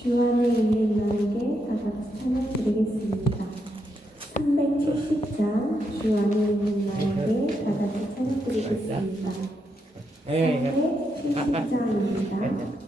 주 안에 있는 나에게 다 같이 찬양 드리겠습니다. 370장 주 안에 있는 나에게 다 같이 찬양 드리겠습니다. 370장입니다.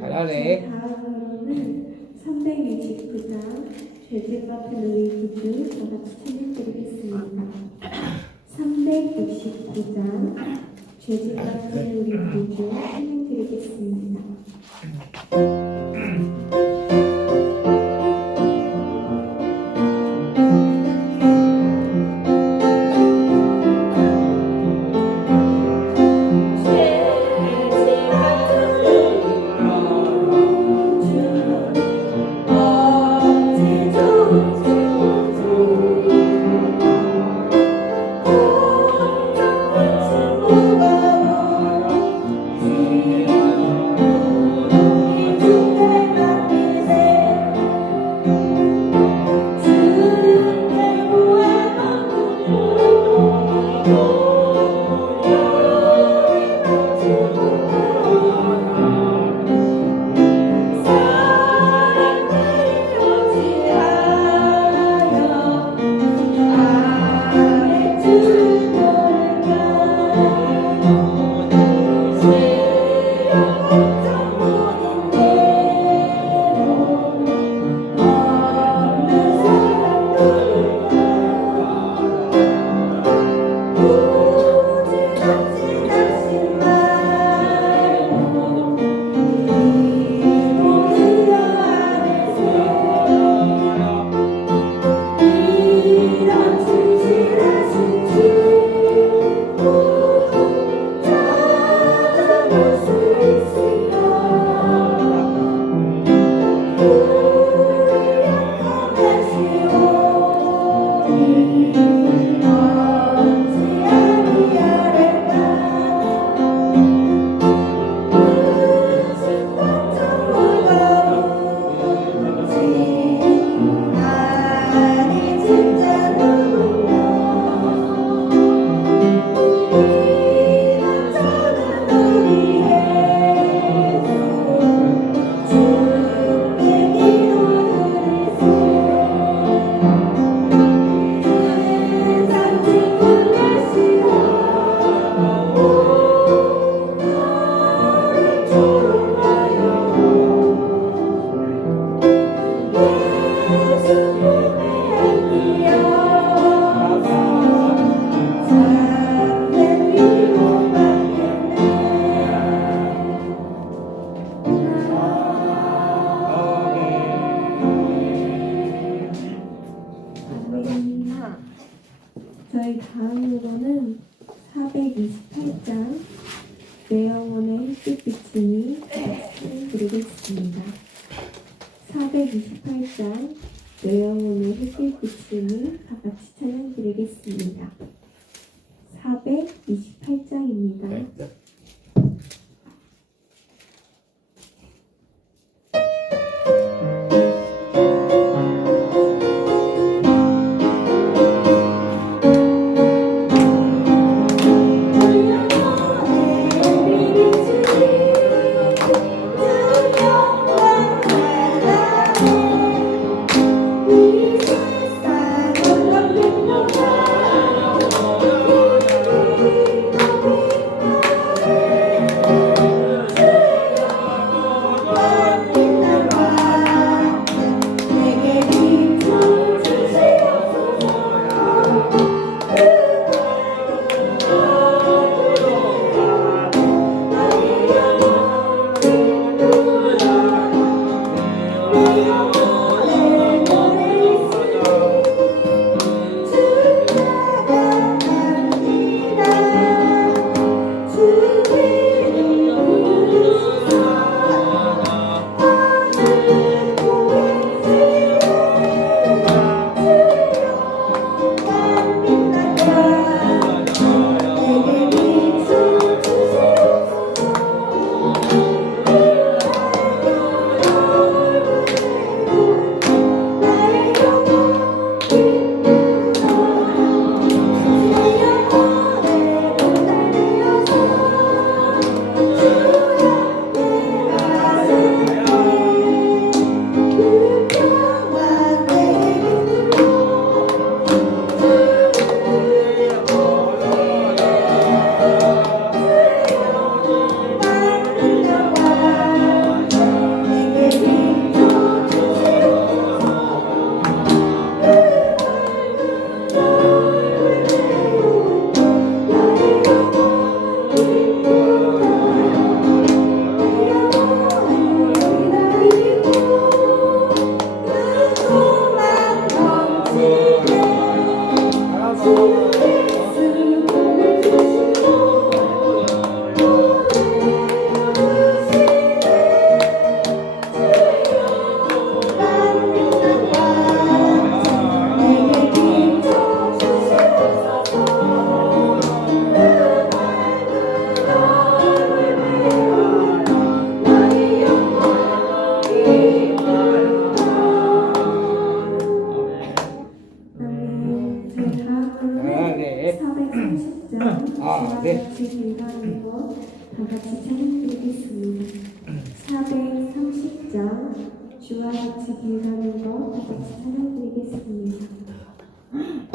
잘하네. 다음으로는 369장 죄짓 같은 우리 구주 다 같이 찬양드리겠습니다. 369장 죄짓 같은 우리 구주 찬양드리겠습니다. 죄 저희 다음으로는 428장 내 영혼의 햇빛 비추니 부르겠습니다. 428장 내 영혼의 햇빛 비추니 다 같이 찬양 드리겠습니다. 428장입니다. 주와 같이 길가는 것 다 같이 찬양드리겠습니다. 한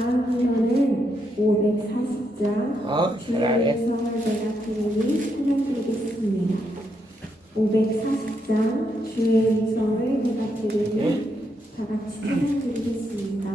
다음으로는 540장 주의 성을 내가 부르니 찬양드리겠습니다. 540장 주의 음성을 내가 부르니 다 같이 찬양드리겠습니다.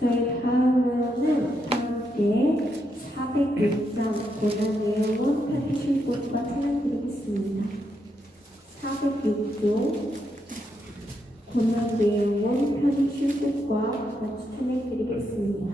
저희 다음으로는 함께 406장 고난 내용은 펼칠 곳과 찬양드리겠습니다. 406조 고난 내용은 편히 쉴 곳과 같이 찬양드리겠습니다.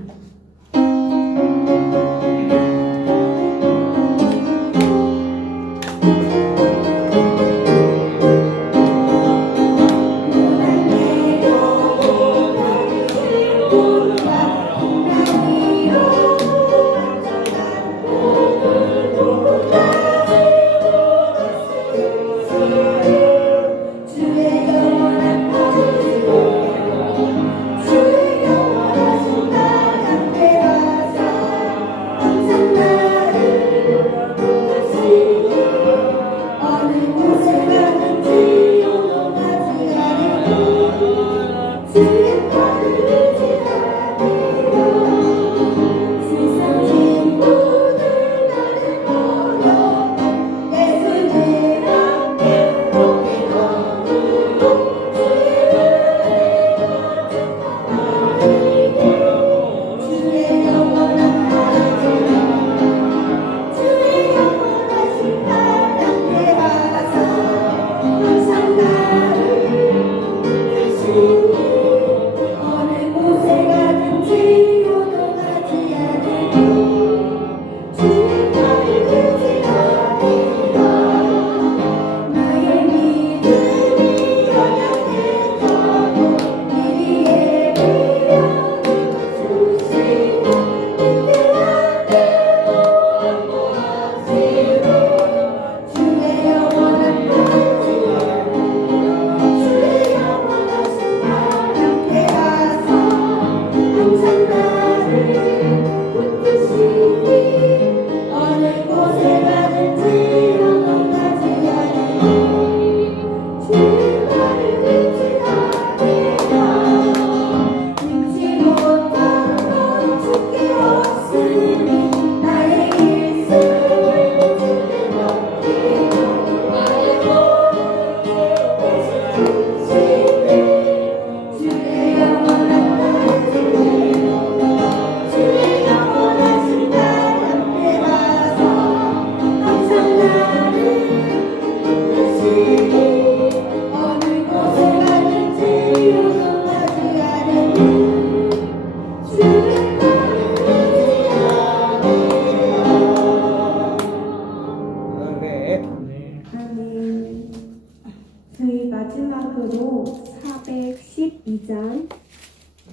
2장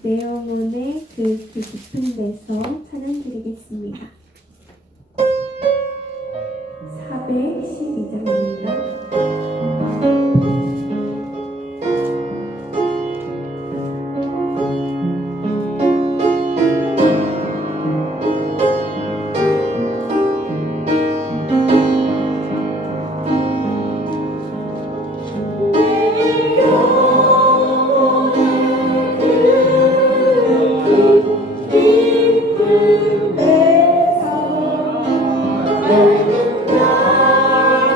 내 영혼의 그 깊은 데서 찬양 드리겠습니다. 412장입니다. 나는 나를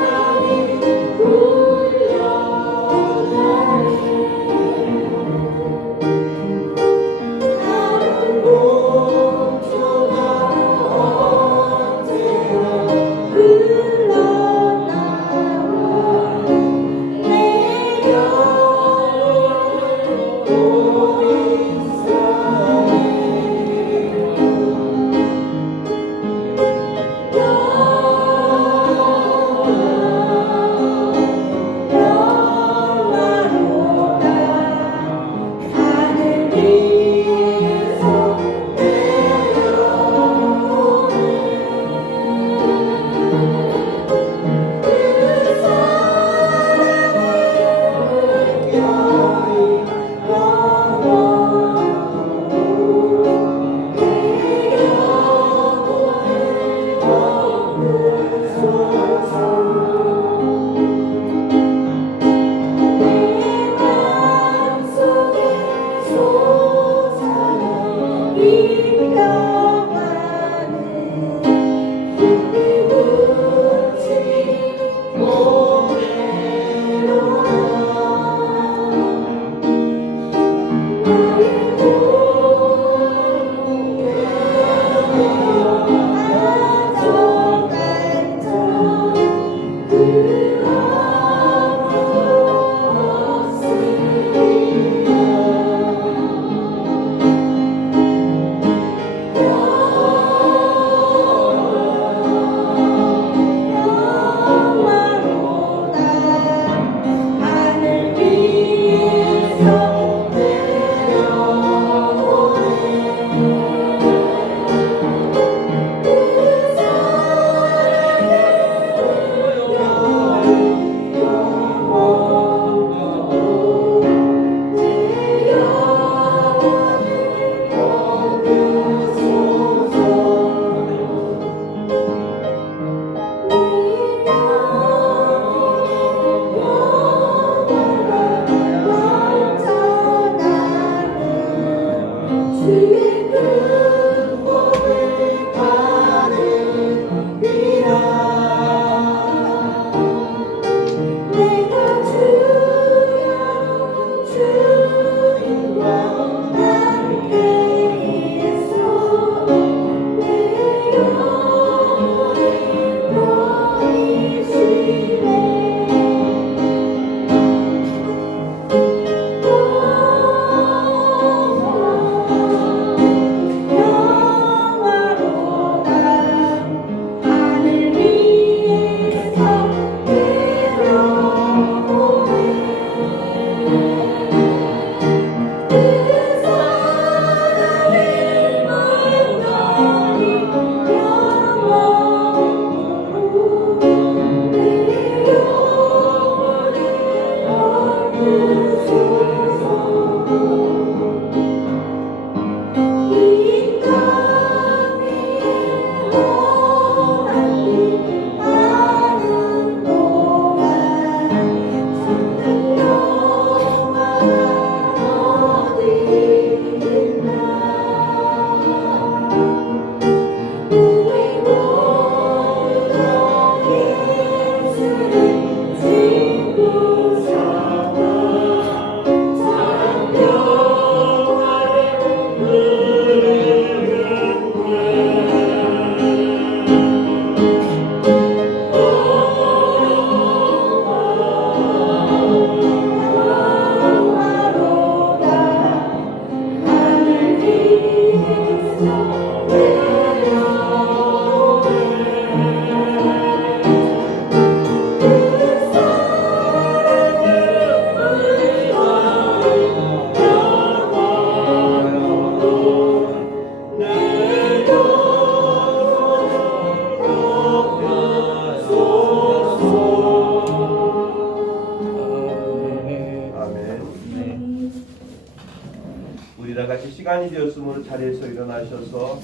우리 다 같이 시간이 되었으므로 자리에서 일어나셔서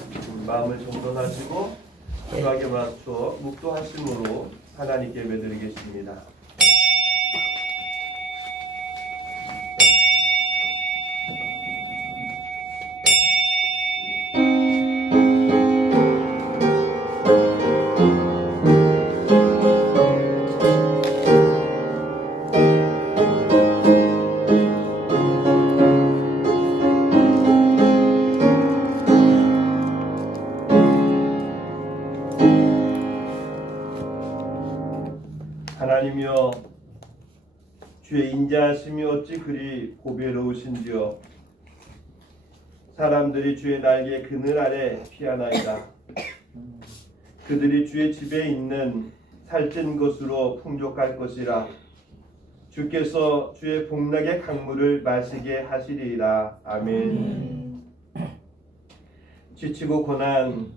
마음을 정돈하시고 주님께 맞춰 묵도하심으로 하나님께 예배드리겠습니다. 하나님이여, 주의 인자하심이 어찌 그리 고배로우신지요. 사람들이 주의 날개 그늘 아래 피하나이다. 그들이 주의 집에 있는 살찐 것으로 풍족할 것이라. 주께서 주의 복락의 강물을 마시게 하시리이다. 아멘. 지치고 고난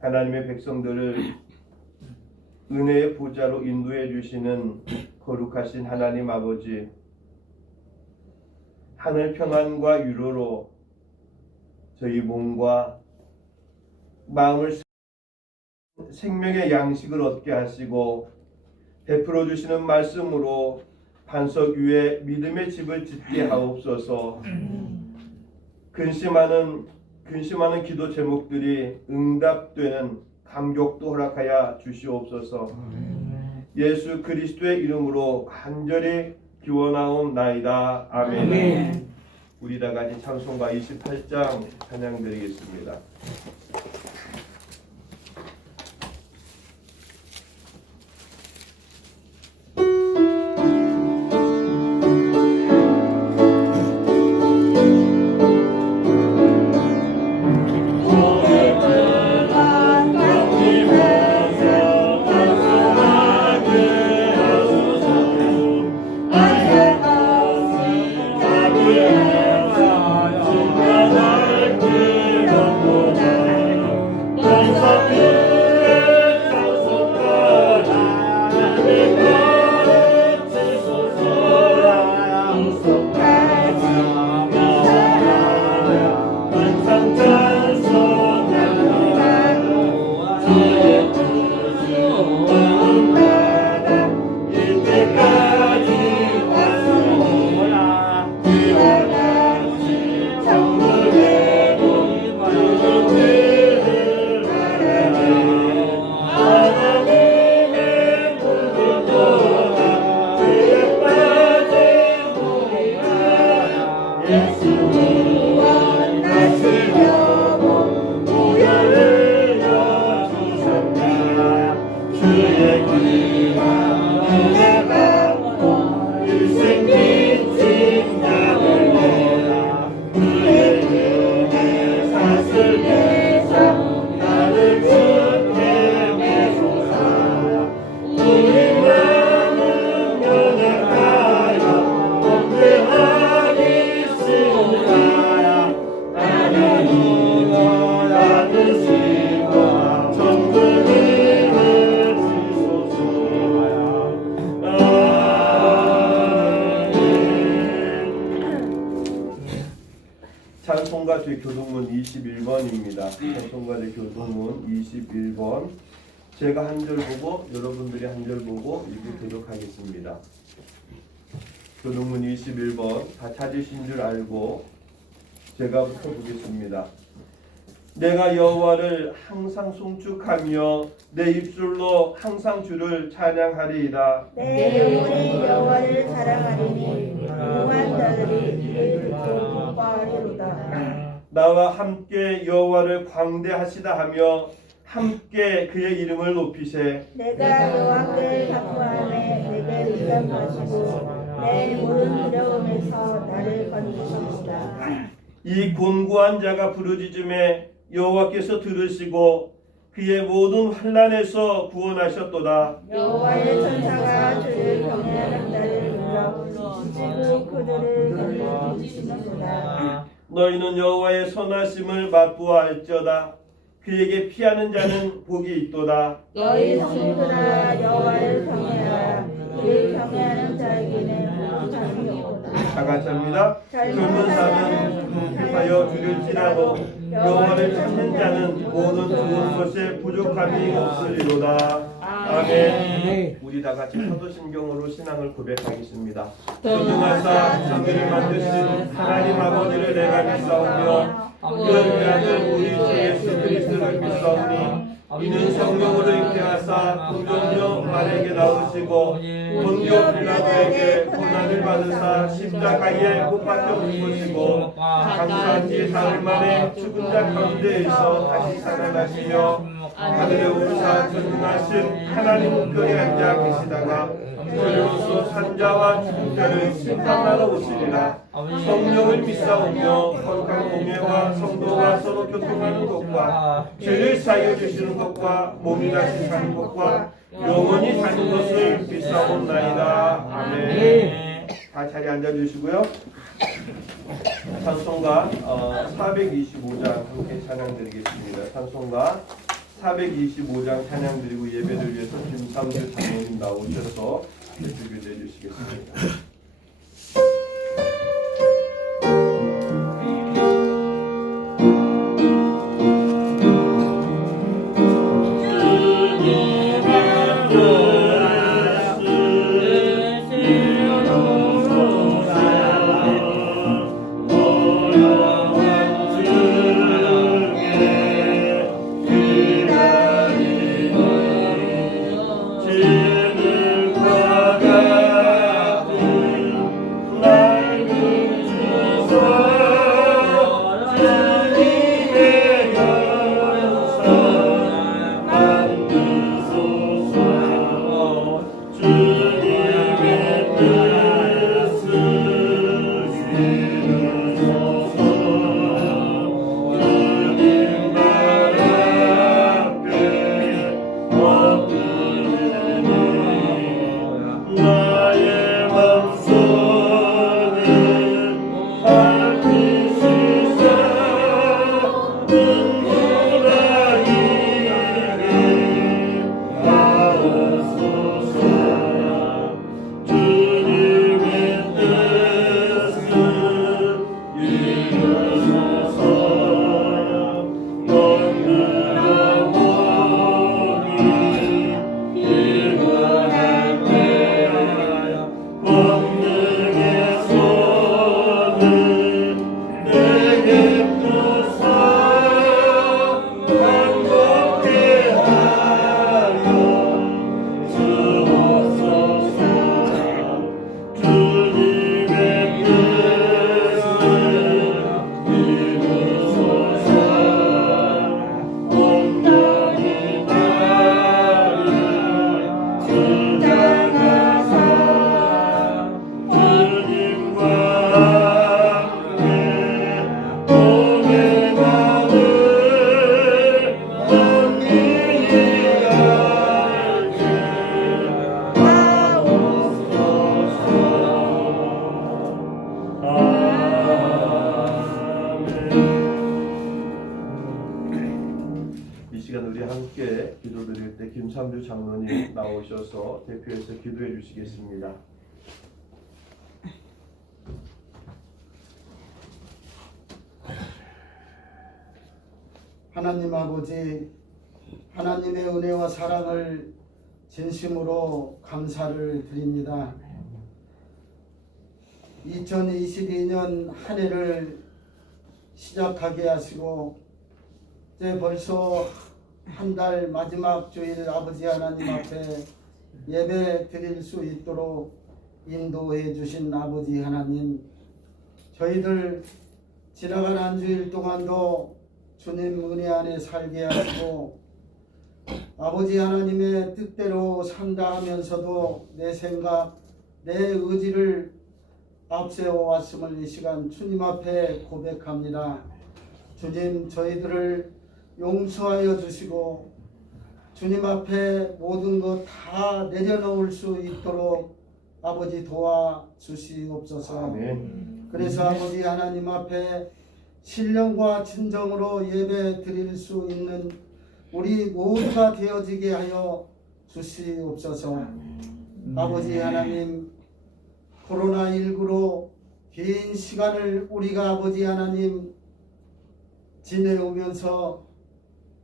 하나님의 백성들을 은혜의 보좌로 인도해 주시는 거룩하신 하나님 아버지, 하늘 평안과 위로로 저희 몸과 마음을 생명의 양식을 얻게 하시고 베풀어 주시는 말씀으로 반석 위에 믿음의 집을 짓게 하옵소서. 근심하는 기도 제목들이 응답되는 감격도 허락하여 주시옵소서. 예수 그리스도의 이름으로 간절히 기원하옵나이다. 아멘. 우리 다 같이 찬송가 28장 찬양드리겠습니다. 찬송가제 교동문 21번입니다. 찬송가제 교동문 21번. 제가 한 절 보고 여러분들이 한 절 보고 읽도록 하겠습니다. 교동문 21번 다 찾으신 줄 알고 제가부터 보겠습니다. 내가 여호와를 항상 송축하며 내 입술로 항상 주를 찬양하리이다. 내 영혼이 여호와를 사랑하리니 무한 자들이 이를 듣고 기뻐하리로다. 나와 함께 여호와를 광대하시다 하며 함께 그의 이름을 높이세. 내가 여호와께 기뻐하매 내게 의존하시고 내 모든 두려움에서 나를 건지시리다. 이 곤고한 자가 부르짖음에 여호와께서 들으시고 그의 모든 환난에서 구원하셨도다. 여호와의 천사가 주를 경외하는 자를 불러 지지고 그들을 건지시는구나. 너희는 여호와의 선하심을 맛보아할지어다. 그에게 피하는 자는 복이 있도다. 너희 성도들아 여호와를 경외하라. 그를 경외하는 자에게는 복이 있도다. 다 같이 합니다. 젊은 삶은 행복하여 주릴지라도 여호와를 찾는 자는 모든 좋은 것에 부족함이 없으리로다. 아멘. 우리 다 같이 사도신경으로 신앙을 고백하겠습니다. 전능하사 천지를 만드신 하나님 아버지를 내가 믿사오며 그 아들 우리 주 예수 그리스도를 믿사오니 이는 성령으로 잉태하사 동정녀 마리아에게 낳으시고 본교 빌라도에게 고난을 받으사 십자가에 못 박혀 죽으시고 장사한 지 사흘 만에 죽은 자 가운데에서 다시 살아나시며 하늘에 오르사 전능하신 하나님 우편에 앉아 계시다가 저리로서 산자와 죽은 자를 심판하러 오시리라. 성령을 믿사오며 거룩한 공예와 성도가 서로 교통하는 것과 죄를 사하여 주시는 것과 몸이 다시 사는 것과 영원히 사는 것을 믿사옵나이다. 아멘. 다 자리에 앉아주시고요. 찬송가 425장 함께 찬양드리겠습니다. 찬송가 425장 찬양드리고 예배를 위해서 김삼주 장로님 나오셔서 예배를 해주시겠습니다. 김삼주 장로님 나오셔서 대표해서 기도해 주시겠습니다. 하나님 아버지, 하나님의 은혜와 사랑을 진심으로 감사를 드립니다. 2022년 한 해를 시작하게 하시고 이제 벌써 한 달 마지막 주일 아버지 하나님 앞에 예배 드릴 수 있도록 인도해 주신 아버지 하나님, 저희들 지나간 한 주일 동안도 주님 은혜 안에 살게 하시고 아버지 하나님의 뜻대로 산다 하면서도 내 생각, 내 의지를 앞세워 왔음을 이 시간 주님 앞에 고백합니다. 주님, 저희들을 용서하여 주시고 주님 앞에 모든 것 다 내려놓을 수 있도록 아버지 도와주시옵소서. 아멘. 그래서 아버지 하나님 앞에 신령과 진정으로 예배 드릴 수 있는 우리 모두가 되어지게 하여 주시옵소서. 아버지 하나님, 코로나19로 긴 시간을 우리가 아버지 하나님 지내오면서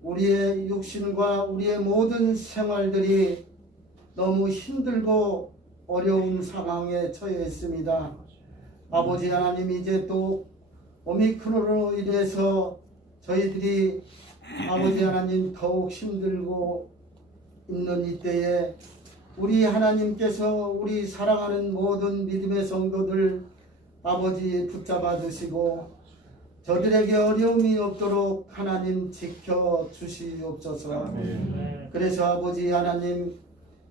우리의 육신과 우리의 모든 생활들이 너무 힘들고 어려운 상황에 처해 있습니다. 아버지 하나님, 이제 또 오미크론으로 인해서 저희들이 아버지 하나님 더욱 힘들고 있는 이때에 우리 하나님께서 우리 사랑하는 모든 믿음의 성도들 아버지 붙잡아 주시고 저들에게 어려움이 없도록 하나님 지켜 주시옵소서. 그래서 아버지 하나님,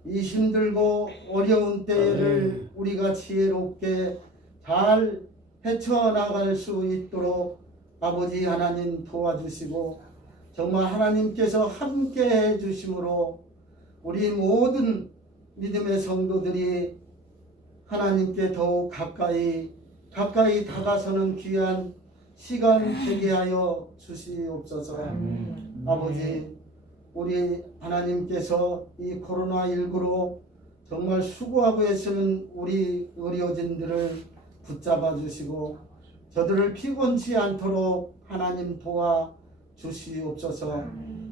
이 힘들고 어려운 때를 우리가 지혜롭게 잘 헤쳐나갈 수 있도록 아버지 하나님 도와주시고 정말 하나님께서 함께 해주심으로 우리 모든 믿음의 성도들이 하나님께 더욱 가까이 다가서는 귀한 시간 되게 하여 주시옵소서. 아버지, 우리 하나님께서 이 코로나19로 정말 수고하고 애쓰는 우리 의료진들을 붙잡아 주시고 저들을 피곤치 않도록 하나님 도와 주시옵소서.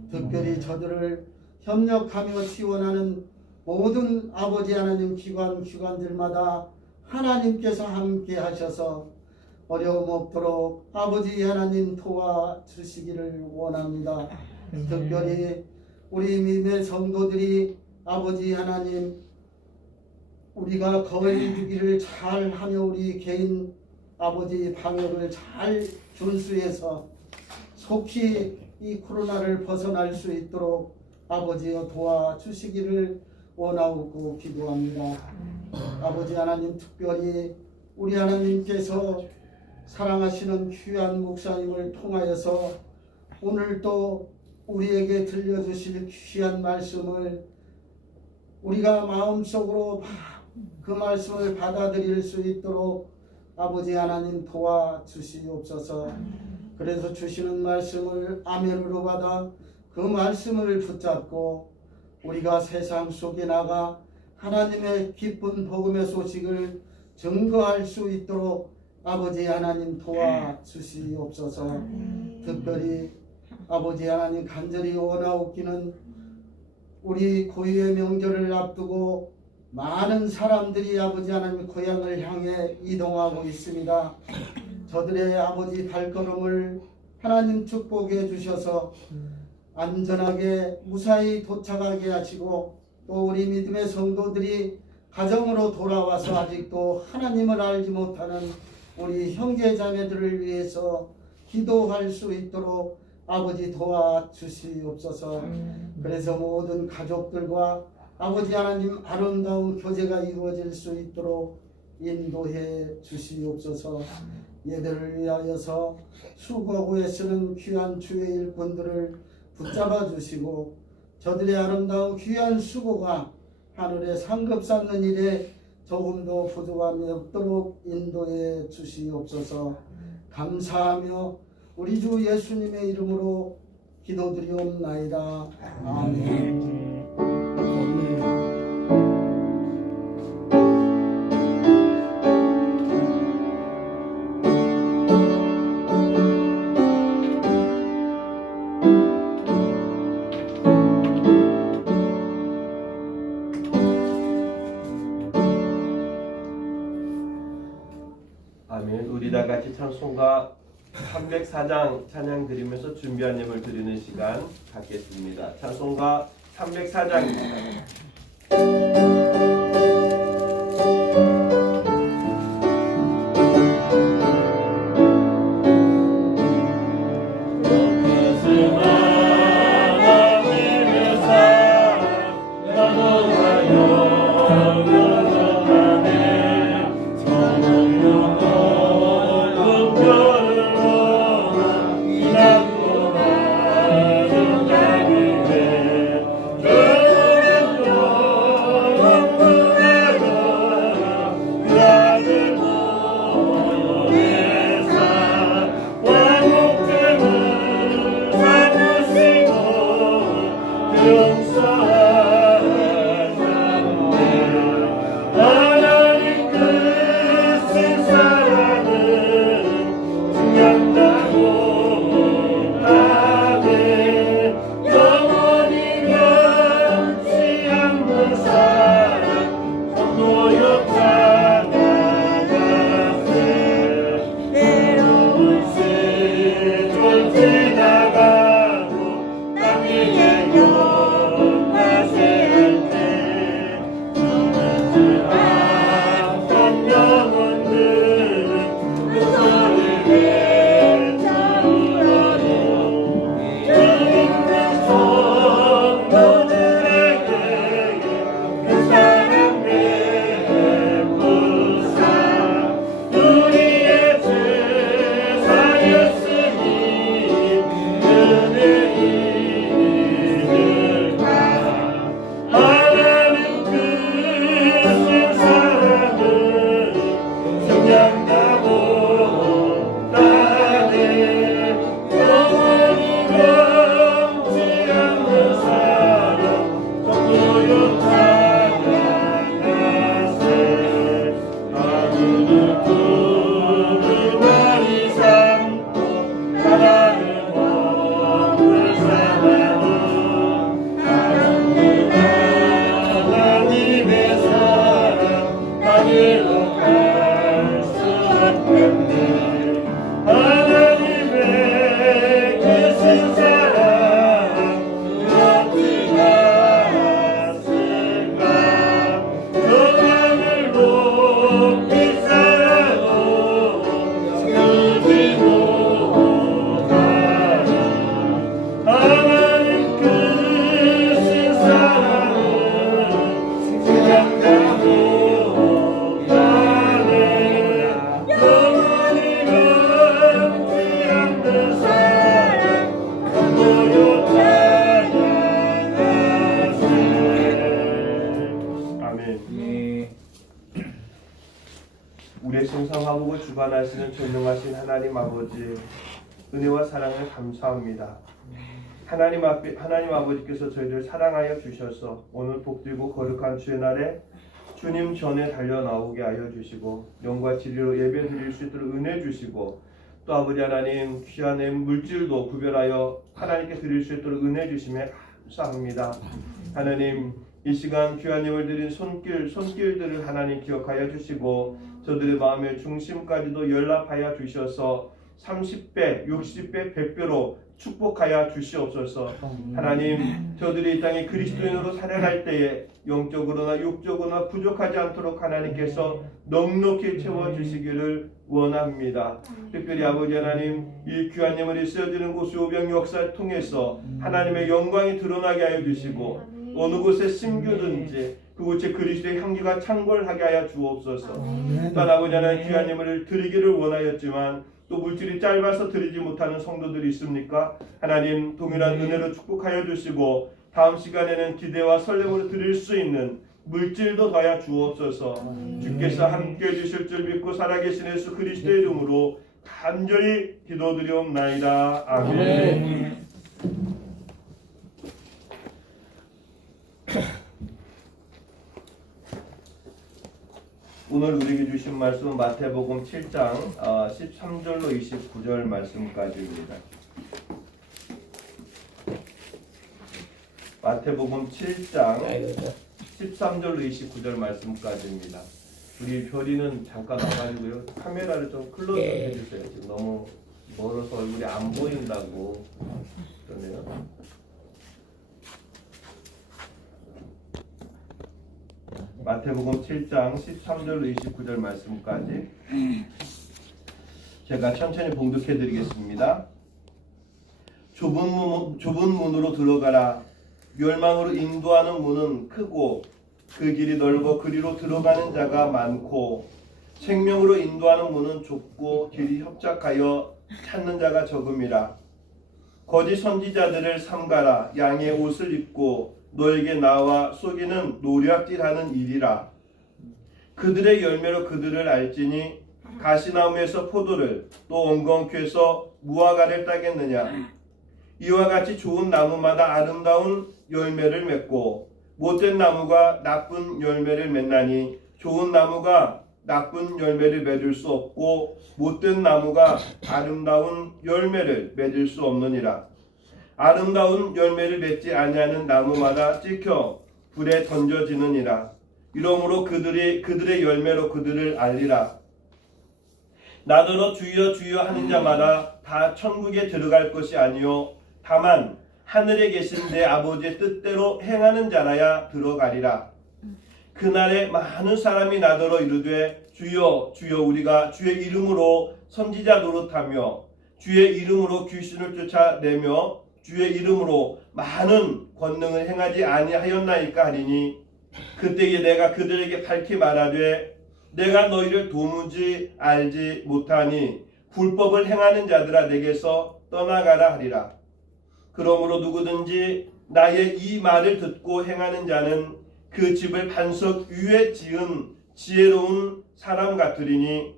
특별히 저들을 협력하며 지원하는 모든 아버지 하나님 기관들마다 하나님께서 함께 하셔서 어려움 없도록 아버지 하나님 도와주시기를 원합니다. 특별히 우리 믿음의 성도들이 아버지 하나님, 우리가 거리두기를 잘 하며 우리 개인 아버지 방역을 잘 준수해서 속히 이 코로나를 벗어날 수 있도록 아버지여 도와주시기를 원하고 기도합니다. 아버지 하나님, 특별히 우리 하나님께서 사랑하시는 귀한 목사님을 통하여서 오늘 또 우리에게 들려주실 귀한 말씀을 우리가 마음속으로 그 말씀을 받아들일 수 있도록 아버지 하나님 도와주시옵소서. 그래서 주시는 말씀을 아멘으로 받아 그 말씀을 붙잡고 우리가 세상 속에 나가 하나님의 기쁜 복음의 소식을 증거할 수 있도록 아버지 하나님 도와주시옵소서. 특별히 아버지 하나님, 간절히 원하옵기는 우리 고유의 명절을 앞두고 많은 사람들이 아버지 하나님 고향을 향해 이동하고 있습니다. 저들의 아버지 발걸음을 하나님 축복해 주셔서 안전하게 무사히 도착하게 하시고 또 우리 믿음의 성도들이 가정으로 돌아와서 아직도 하나님을 알지 못하는 우리 형제 자매들을 위해서 기도할 수 있도록 아버지 도와주시옵소서. 그래서 모든 가족들과 아버지 하나님 아름다운 교제가 이루어질 수 있도록 인도해 주시옵소서. 예배를 위하여서 수고하고 애쓰는 귀한 주의 일꾼들을 붙잡아 주시고 저들의 아름다운 귀한 수고가 하늘에 상급 쌓는 일에 조금도 부족함이 없도록 인도해 주시옵소서. 감사하며 우리 주 예수님의 이름으로 기도드리옵나이다. 아멘. 아멘. 우리 다 같이 찬송가 304장 찬양 드리면서 준비한 예물 드리는 시간 갖겠습니다. 찬송가 304장입니다. 주 복을 주관하시는 전능하신 하나님 아버지, 은혜와 사랑을 감사합니다. 하나님 아버지께서 저희를 사랑하여 주셔서 오늘 복들고 거룩한 주의 날에 주님 전에 달려 나오게 하여 주시고 영과 진리로 예배 드릴 수 있도록 은혜 주시고, 또 아버지 하나님 귀한 물질도 구별하여 하나님께 드릴 수 있도록 은혜 주심에 감사합니다. 하나님, 이 시간 귀한 예물 드린 손길들을 하나님 기억하여 주시고 저들의 마음의 중심까지도 연락하여 주셔서 30배, 60배, 100배로 축복하여 주시옵소서. 하나님, 저들이 이 땅에 그리스도인으로 살아갈 때에 영적으로나 육적으로나 부족하지 않도록 하나님께서 넉넉히 채워주시기를 원합니다. 특별히 아버지 하나님, 이 귀한 예물이 쓰여지는 곳 요병 역사를 통해서 하나님의 영광이 드러나게 하여 주시고, 어느 곳에 심겨든지 그곳에 그리스도의 향기가 창궐하게 하여 주옵소서. 또한 아버지 하나님, 귀한 예물을 드리기를 원하였지만 또 물질이 짧아서 드리지 못하는 성도들이 있습니까? 하나님, 동일한 은혜로 축복하여 주시고 다음 시간에는 기대와 설렘으로 드릴 수 있는 물질도 더하여 주옵소서. 주께서 함께해 주실 줄 믿고 살아계신 예수 그리스도의 이름으로 간절히 기도드리옵나이다. 아멘. 오늘 우리에게 주신 말씀은 마태복음 7장 13절로 29절 말씀까지입니다. 마태복음 7장 13절로 29절 말씀까지입니다. 우리 별이는 잠깐 와가지고요, 카메라를 좀 클로즈 해주세요. 지금 너무 멀어서 얼굴이 안 보인다고 그러네요. 마태복음 7장 13절로 29절 말씀까지 제가 천천히 봉독해 드리겠습니다. 좁은 문으로 들어가라. 멸망으로 인도하는 문은 크고 그 길이 넓어 그리로 들어가는 자가 많고, 생명으로 인도하는 문은 좁고 길이 협착하여 찾는 자가 적음이라. 거짓 선지자들을 삼가라. 양의 옷을 입고 너에게 나와 속이는 노략질하는 일이라. 그들의 열매로 그들을 알지니 가시나무에서 포도를 또 엉겅퀴에서 무화과를 따겠느냐. 이와 같이 좋은 나무마다 아름다운 열매를 맺고 못된 나무가 나쁜 열매를 맺나니, 좋은 나무가 나쁜 열매를 맺을 수 없고 못된 나무가 아름다운 열매를 맺을 수 없느니라. 아름다운 열매를 맺지 아니하는 나무마다 찍혀 불에 던져지느니라. 이러므로 그들의 열매로 그들을 알리라. 나더러 주여 주여 하는 자마다 다 천국에 들어갈 것이 아니요 다만 하늘에 계신 내 아버지의 뜻대로 행하는 자라야 들어가리라. 그날에 많은 사람이 나더러 이르되 주여 주여 우리가 주의 이름으로 선지자 노릇하며 주의 이름으로 귀신을 쫓아내며 주의 이름으로 많은 권능을 행하지 아니하였나이까 하리니, 그때에 내가 그들에게 밝히 말하되 내가 너희를 도무지 알지 못하니 불법을 행하는 자들아 내게서 떠나가라 하리라. 그러므로 누구든지 나의 이 말을 듣고 행하는 자는 그 집을 반석 위에 지은 지혜로운 사람 같으리니,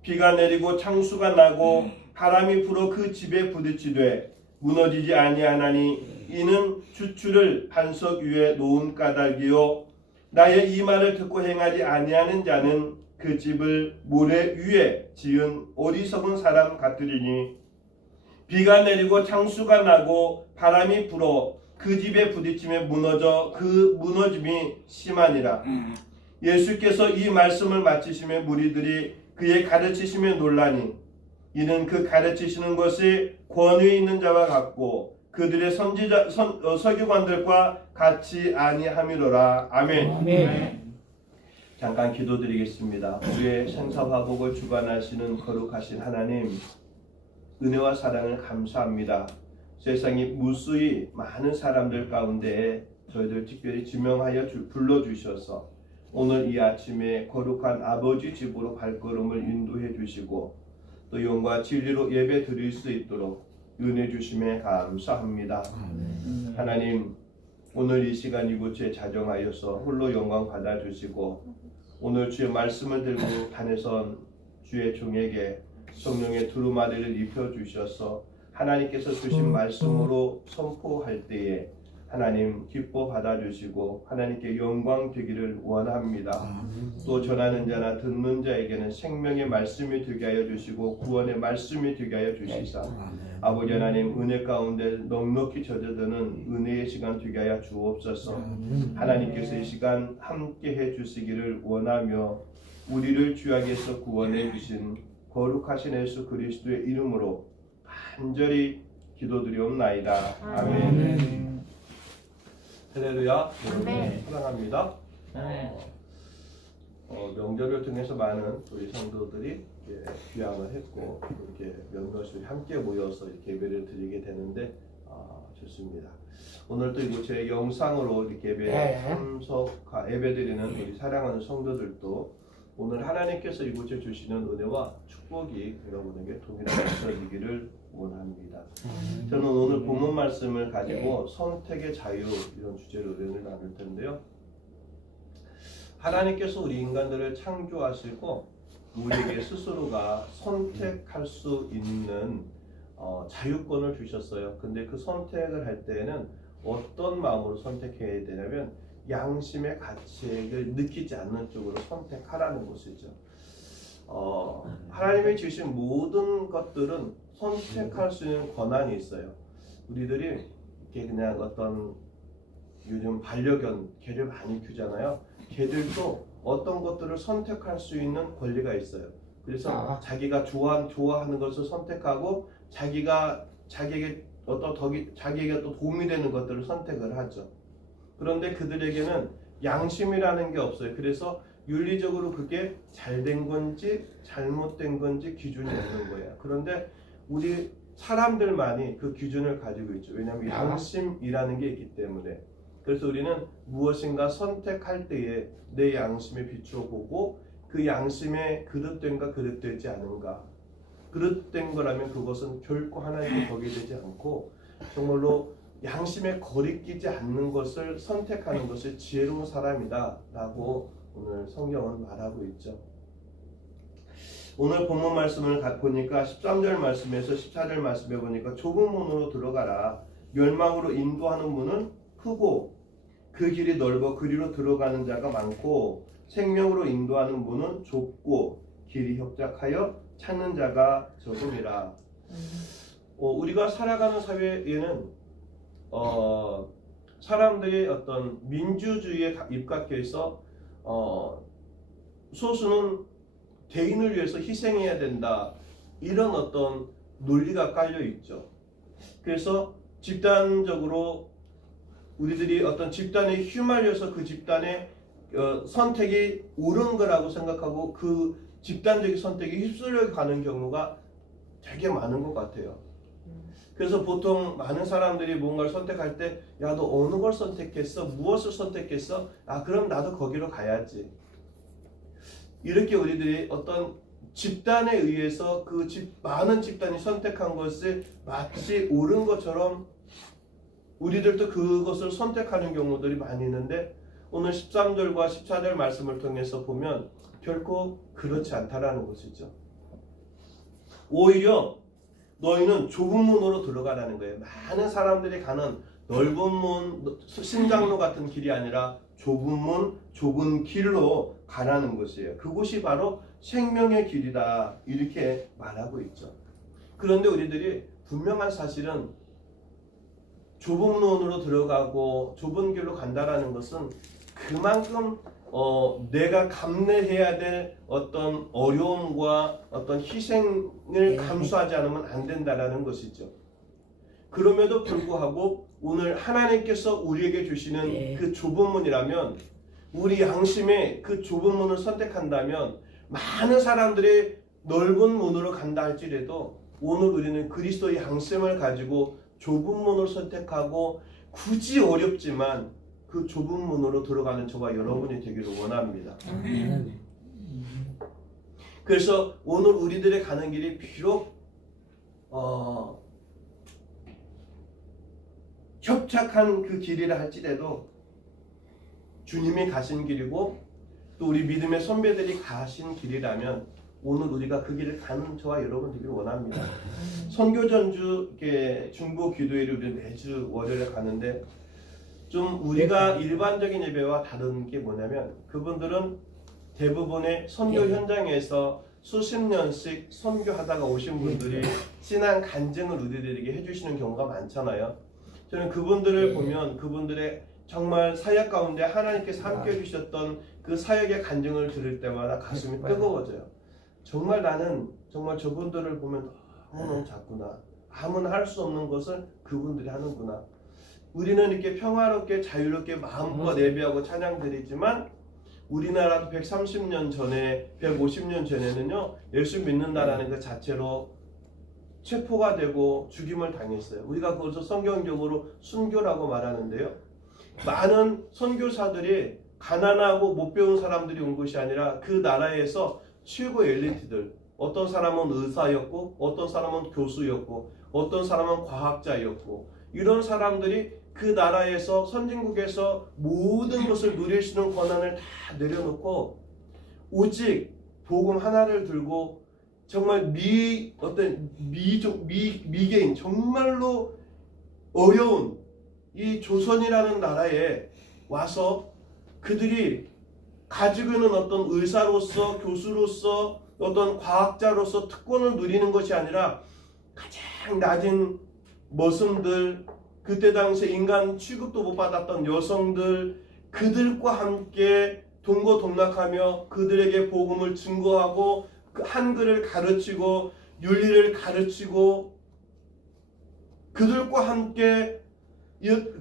비가 내리고 창수가 나고 바람이 불어 그 집에 부딪히되 무너지지 아니하나니, 이는 주추를 반석 위에 놓은 까닭이요 나의 이 말을 듣고 행하지 아니하는 자는 그 집을 모래 위에 지은 어리석은 사람 같으리니, 비가 내리고 창수가 나고 바람이 불어 그 집에 부딪힘에 무너져 그 무너짐이 심하니라. 예수께서 이 말씀을 마치시며 무리들이 그의 가르치심에 놀라니, 이는 그 가르치시는 것이 권위 있는 자와 같고 그들의 서기관들과 같이 아니함이로라. 아멘. 아멘. 잠깐 기도드리겠습니다. 우리의 생사화복을 주관하시는 거룩하신 하나님, 은혜와 사랑을 감사합니다. 세상이 무수히 많은 사람들 가운데 저희들 특별히 지명하여 불러주셔서 오늘 이 아침에 거룩한 아버지 집으로 발걸음을 인도해 주시고 또 영과 진리로 예배 드릴 수 있도록 은혜 주심에 감사합니다. 하나님, 오늘 이 시간 이곳에 자정하여서 홀로 영광 받아주시고 오늘 주의 말씀을 들고 단에선 주의 종에게 성령의 두루마리를 입혀 주셔서 하나님께서 주신 말씀으로 선포할 때에 하나님 기뻐 받아주시고 하나님께 영광 되기를 원합니다. 또 전하는 자나 듣는 자에게는 생명의 말씀이 되게 하여 주시고 구원의 말씀이 되게 하여 주시사 아버지 하나님 은혜 가운데 넉넉히 젖어드는 은혜의 시간 되게 하여 주옵소서. 하나님께서 이 시간 함께 해 주시기를 원하며 우리를 죄악에서 구원해 주신 거룩하신 예수 그리스도의 이름으로 간절히 기도드리옵나이다. 아멘. 할렐루야. 아멘. 사랑합니다. 명절을 통해서 많은 우리 성도들이 귀향을 했고 이렇게 명절이 함께 모여서 이렇게 예배를 드리게 되는데 좋습니다. 오늘도 이곳에 영상으로 이렇게 예배 예배드리는 우리 사랑하는 성도들도 오늘 하나님께서 이곳에 주시는 은혜와 축복이 여러분에게 동일하게 있어지기를 원합니다. 저는 오늘 본문 말씀을 가지고 선택의 자유 이런 주제로 의견을 나눌 텐데요. 하나님께서 우리 인간들을 창조하시고 우리에게 스스로가 선택할 수 있는 자유권을 주셨어요. 근데 그 선택을 할 때에는 어떤 마음으로 선택해야 되냐면 양심의 가책을 느끼지 않는 쪽으로 선택하라는 것이죠. 하나님이 주신 모든 것들은 선택할 수 있는 권한이 있어요. 우리들이 이렇게 그냥 어떤 요즘 반려견 개를 많이 키우잖아요. 개들도 어떤 것들을 선택할 수 있는 권리가 있어요. 그래서 자기가 좋아하는 것을 선택하고 자기에게 또 도움이 되는 것들을 선택을 하죠. 그런데 그들에게는 양심이라는 게 없어요. 그래서 윤리적으로 그게 잘된 건지 잘못된 건지 기준이 없는 거예요. 그런데 우리 사람들만이 그 기준을 가지고 있죠. 왜냐하면 양심이라는 게 있기 때문에. 그래서 우리는 무엇인가 선택할 때에 내 양심에 비추어 보고 그 양심에 그릇된가 그릇되지 않은가. 그릇된 거라면 그것은 결코 하나님께 덕이 되지 않고 정말로 양심에 거리끼지 않는 것을 선택하는 것이 지혜로운 사람이다 라고 오늘 성경은 말하고 있죠. 오늘 본문 말씀을 보니까 13절 말씀에서 14절 말씀에 보니까 좁은 문으로 들어가라. 멸망으로 인도하는 문은 크고 그 길이 넓어 그리로 들어가는 자가 많고 생명으로 인도하는 문은 좁고 길이 협착하여 찾는 자가 적음이라. 우리가 살아가는 사회에는 사람들이 어떤 민주주의에 입각해 있어 소수는 대인을 위해서 희생해야 된다 이런 어떤 논리가 깔려 있죠. 그래서 집단적으로 우리들이 어떤 집단에 휘말려서 그 집단의 선택이 옳은 거라고 생각하고 그 집단적인 선택에 휩쓸려 가는 경우가 되게 많은 것 같아요. 그래서 보통 많은 사람들이 뭔가를 선택할 때 야, 너 어느 걸 선택했어? 무엇을 선택했어? 그럼 나도 거기로 가야지. 이렇게 우리들이 어떤 집단에 의해서 많은 집단이 선택한 것을 마치 옳은 것처럼 우리들도 그것을 선택하는 경우들이 많이 있는데 오늘 13절과 14절 말씀을 통해서 보면 결코 그렇지 않다라는 것이죠. 오히려 너희는 좁은 문으로 들어가라는 거예요. 많은 사람들이 가는 넓은 문, 신장로 같은 길이 아니라 좁은 문, 좁은 길로 가라는 것이에요. 그곳이 바로 생명의 길이다 이렇게 말하고 있죠. 그런데 우리들이 분명한 사실은 좁은 문으로 들어가고 좁은 길로 간다라는 것은 그만큼 내가 감내해야 될 어떤 어려움과 어떤 희생을 감수하지 않으면 안 된다라는 것이죠. 그럼에도 불구하고 오늘 하나님께서 우리에게 주시는 그 좁은 문이라면 우리 양심에 그 좁은 문을 선택한다면 많은 사람들이 넓은 문으로 간다 할지라도 오늘 우리는 그리스도의 양심을 가지고 좁은 문을 선택하고 굳이 어렵지만 그 좁은 문으로 들어가는 저와 여러분이 되기를 원합니다. 그래서 오늘 우리들의 가는 길이 비록 협착한 그 길이라 할지라도 주님이 가신 길이고 또 우리 믿음의 선배들이 가신 길이라면 오늘 우리가 그 길을 가는 저와 여러분 되기를 원합니다. 선교 전주 이렇게 중보 기도회를 우리 매주 월요일에 가는데 좀 우리가 일반적인 예배와 다른 게 뭐냐면 그분들은 대부분의 선교 현장에서 수십 년씩 선교하다가 오신 분들이 신앙 간증을 우리들에게 해주시는 경우가 많잖아요. 저는 그분들을 보면 그분들의 정말 사역 가운데 하나님께서 함께 해주셨던 그 사역의 간증을 들을 때마다 가슴이 뜨거워져요. 정말 나는 정말 저분들을 보면 너무 작구나. 아무나 할 수 없는 것을 그분들이 하는구나. 우리는 이렇게 평화롭게 자유롭게 마음껏 예배하고 찬양 드리지만 우리나라도 130년 전에 150년 전에는요 예수 믿는다라는 것 자체로 체포가 되고 죽임을 당했어요. 우리가 그것을 성경적으로 순교라고 말하는데요. 많은 선교사들이 가난하고 못 배운 사람들이 온 것이 아니라 그 나라에서 최고 엘리트들, 어떤 사람은 의사였고 어떤 사람은 교수였고 어떤 사람은 과학자였고 이런 사람들이 그 나라에서 선진국에서 모든 것을 누릴 수 있는 권한을 다 내려놓고 오직 복음 하나를 들고 정말 미개인 정말로 어려운 이 조선이라는 나라에 와서 그들이 가지고 있는 어떤 의사로서 교수로서 어떤 과학자로서 특권을 누리는 것이 아니라 가장 낮은 머슴들, 그때 당시에 인간 취급도 못 받았던 여성들, 그들과 함께 동거동락하며 그들에게 복음을 증거하고 그 한글을 가르치고 윤리를 가르치고 그들과 함께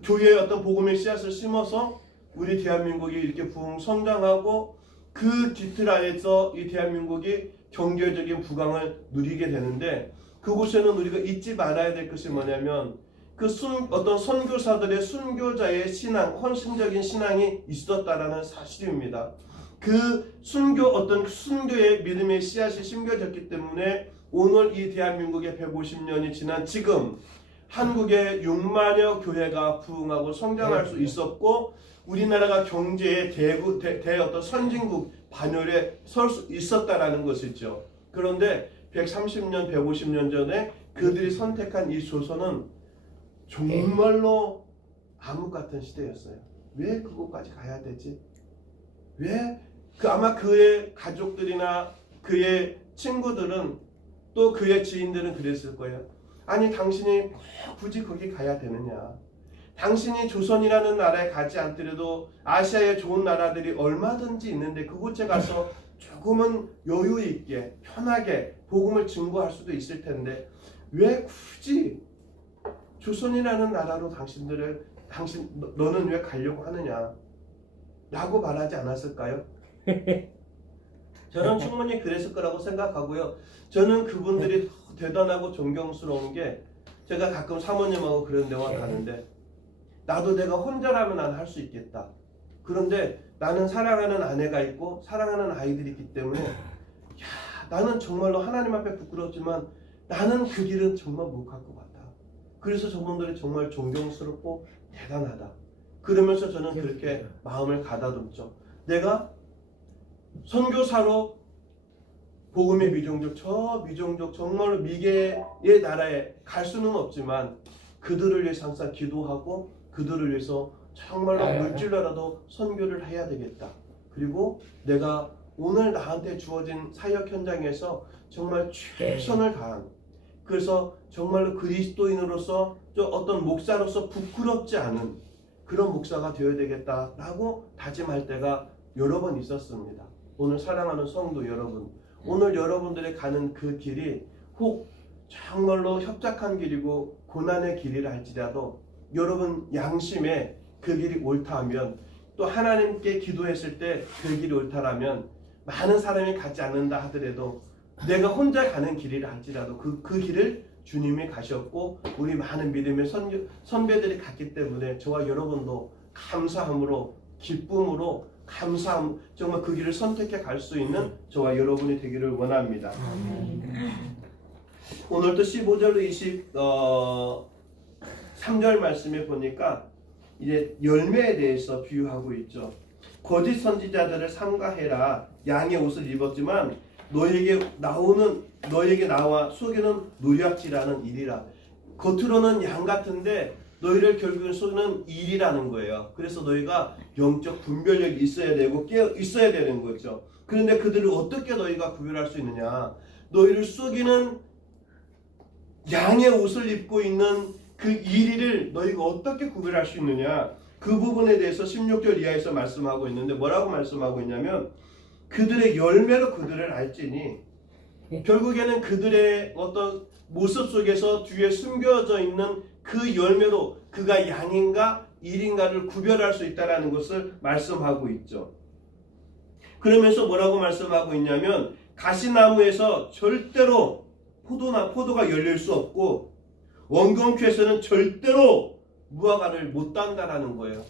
교회의 어떤 복음의 씨앗을 심어서 우리 대한민국이 이렇게 부흥 성장하고 그 뒤틀 아래서 이 대한민국이 경제적인 부강을 누리게 되는데 그곳에는 우리가 잊지 말아야 될 것이 뭐냐면 그 어떤 선교사들의 순교자의 신앙, 헌신적인 신앙이 있었다라는 사실입니다. 그 어떤 순교의 믿음의 씨앗이 심겨졌기 때문에 오늘 이 대한민국의 150년이 지난 지금 한국의 6만여 교회가 부흥하고 성장할 수 있었고 우리나라가 경제의 어떤 선진국 반열에 설 수 있었다라는 것이죠. 그런데 130년, 150년 전에 그들이 선택한 이 조선은 정말로 암흑 같은 시대였어요. 왜 그곳까지 가야 되지? 왜? 아마 그의 가족들이나 그의 친구들은 또 그의 지인들은 그랬을 거예요. 아니 당신이 굳이 거기 가야 되느냐? 당신이 조선이라는 나라에 가지 않더라도 아시아의 좋은 나라들이 얼마든지 있는데 그곳에 가서 조금은 여유 있게 편하게 복음을 증거할 수도 있을 텐데 왜 굳이 조선이라는 나라로 너는 왜 가려고 하느냐? 라고 말하지 않았을까요? 저는 충분히 그랬을 거라고 생각하고요. 저는 그분들이 더 대단하고 존경스러운 게 제가 가끔 사모님하고 그런 데와 가는데 나도 내가 혼자라면 난 할 수 있겠다. 그런데 나는 사랑하는 아내가 있고 사랑하는 아이들이 있기 때문에 나는 정말로 하나님 앞에 부끄럽지만 나는 그 길은 정말 못 갈 것 같다. 그래서 저분들이 정말 존경스럽고 대단하다. 그러면서 저는 그렇게 마음을 가다듬죠. 내가 선교사로 복음의 미종족 정말로 미개의 나라에 갈 수는 없지만 그들을 위해서 항상 기도하고 그들을 위해서 정말로 물질로라도 선교를 해야 되겠다. 그리고 내가 오늘 나한테 주어진 사역 현장에서 정말 최선을 다한 그래서 정말로 그리스도인으로서 어떤 목사로서 부끄럽지 않은 그런 목사가 되어야 되겠다라고 다짐할 때가 여러 번 있었습니다. 오늘 사랑하는 성도 여러분, 오늘 여러분들이 가는 그 길이 혹 정말로 협착한 길이고 고난의 길이라 할지라도 여러분 양심에 그 길이 옳다 하면 또 하나님께 기도했을 때 그 길이 옳다라면 많은 사람이 가지 않는다 하더라도 내가 혼자 가는 길이라 할지라도 그 길을 주님이 가셨고 우리 많은 믿음의 선배들이 갔기 때문에 저와 여러분도 감사함으로 기쁨으로 감사함 정말 그 길을 선택해 갈 수 있는 저와 여러분이 되기를 원합니다. 오늘도 15절로 23절 말씀에 보니까 이제 열매에 대해서 비유하고 있죠. 거짓 선지자들을 삼가해라. 양의 옷을 입었지만 너에게 나와 속이는 노략질하는 일이라. 겉으로는 양 같은데 너희를 결국은 속이는 일이라는 거예요. 그래서 너희가 영적 분별력이 있어야 되고 깨어 있어야 되는 거죠. 그런데 그들을 어떻게 너희가 구별할 수 있느냐? 너희를 속이는 양의 옷을 입고 있는 그 이리를 너희가 어떻게 구별할 수 있느냐? 그 부분에 대해서 16절 이하에서 말씀하고 있는데 뭐라고 말씀하고 있냐면 그들의 열매로 그들을 알지니, 결국에는 그들의 어떤 모습 속에서 뒤에 숨겨져 있는 그 열매로 그가 양인가 일인가를 구별할 수 있다는 것을 말씀하고 있죠. 그러면서 뭐라고 말씀하고 있냐면 가시나무에서 절대로 포도가 열릴 수 없고 원경추에서는 절대로 무화과를 못 딴다라는 거예요.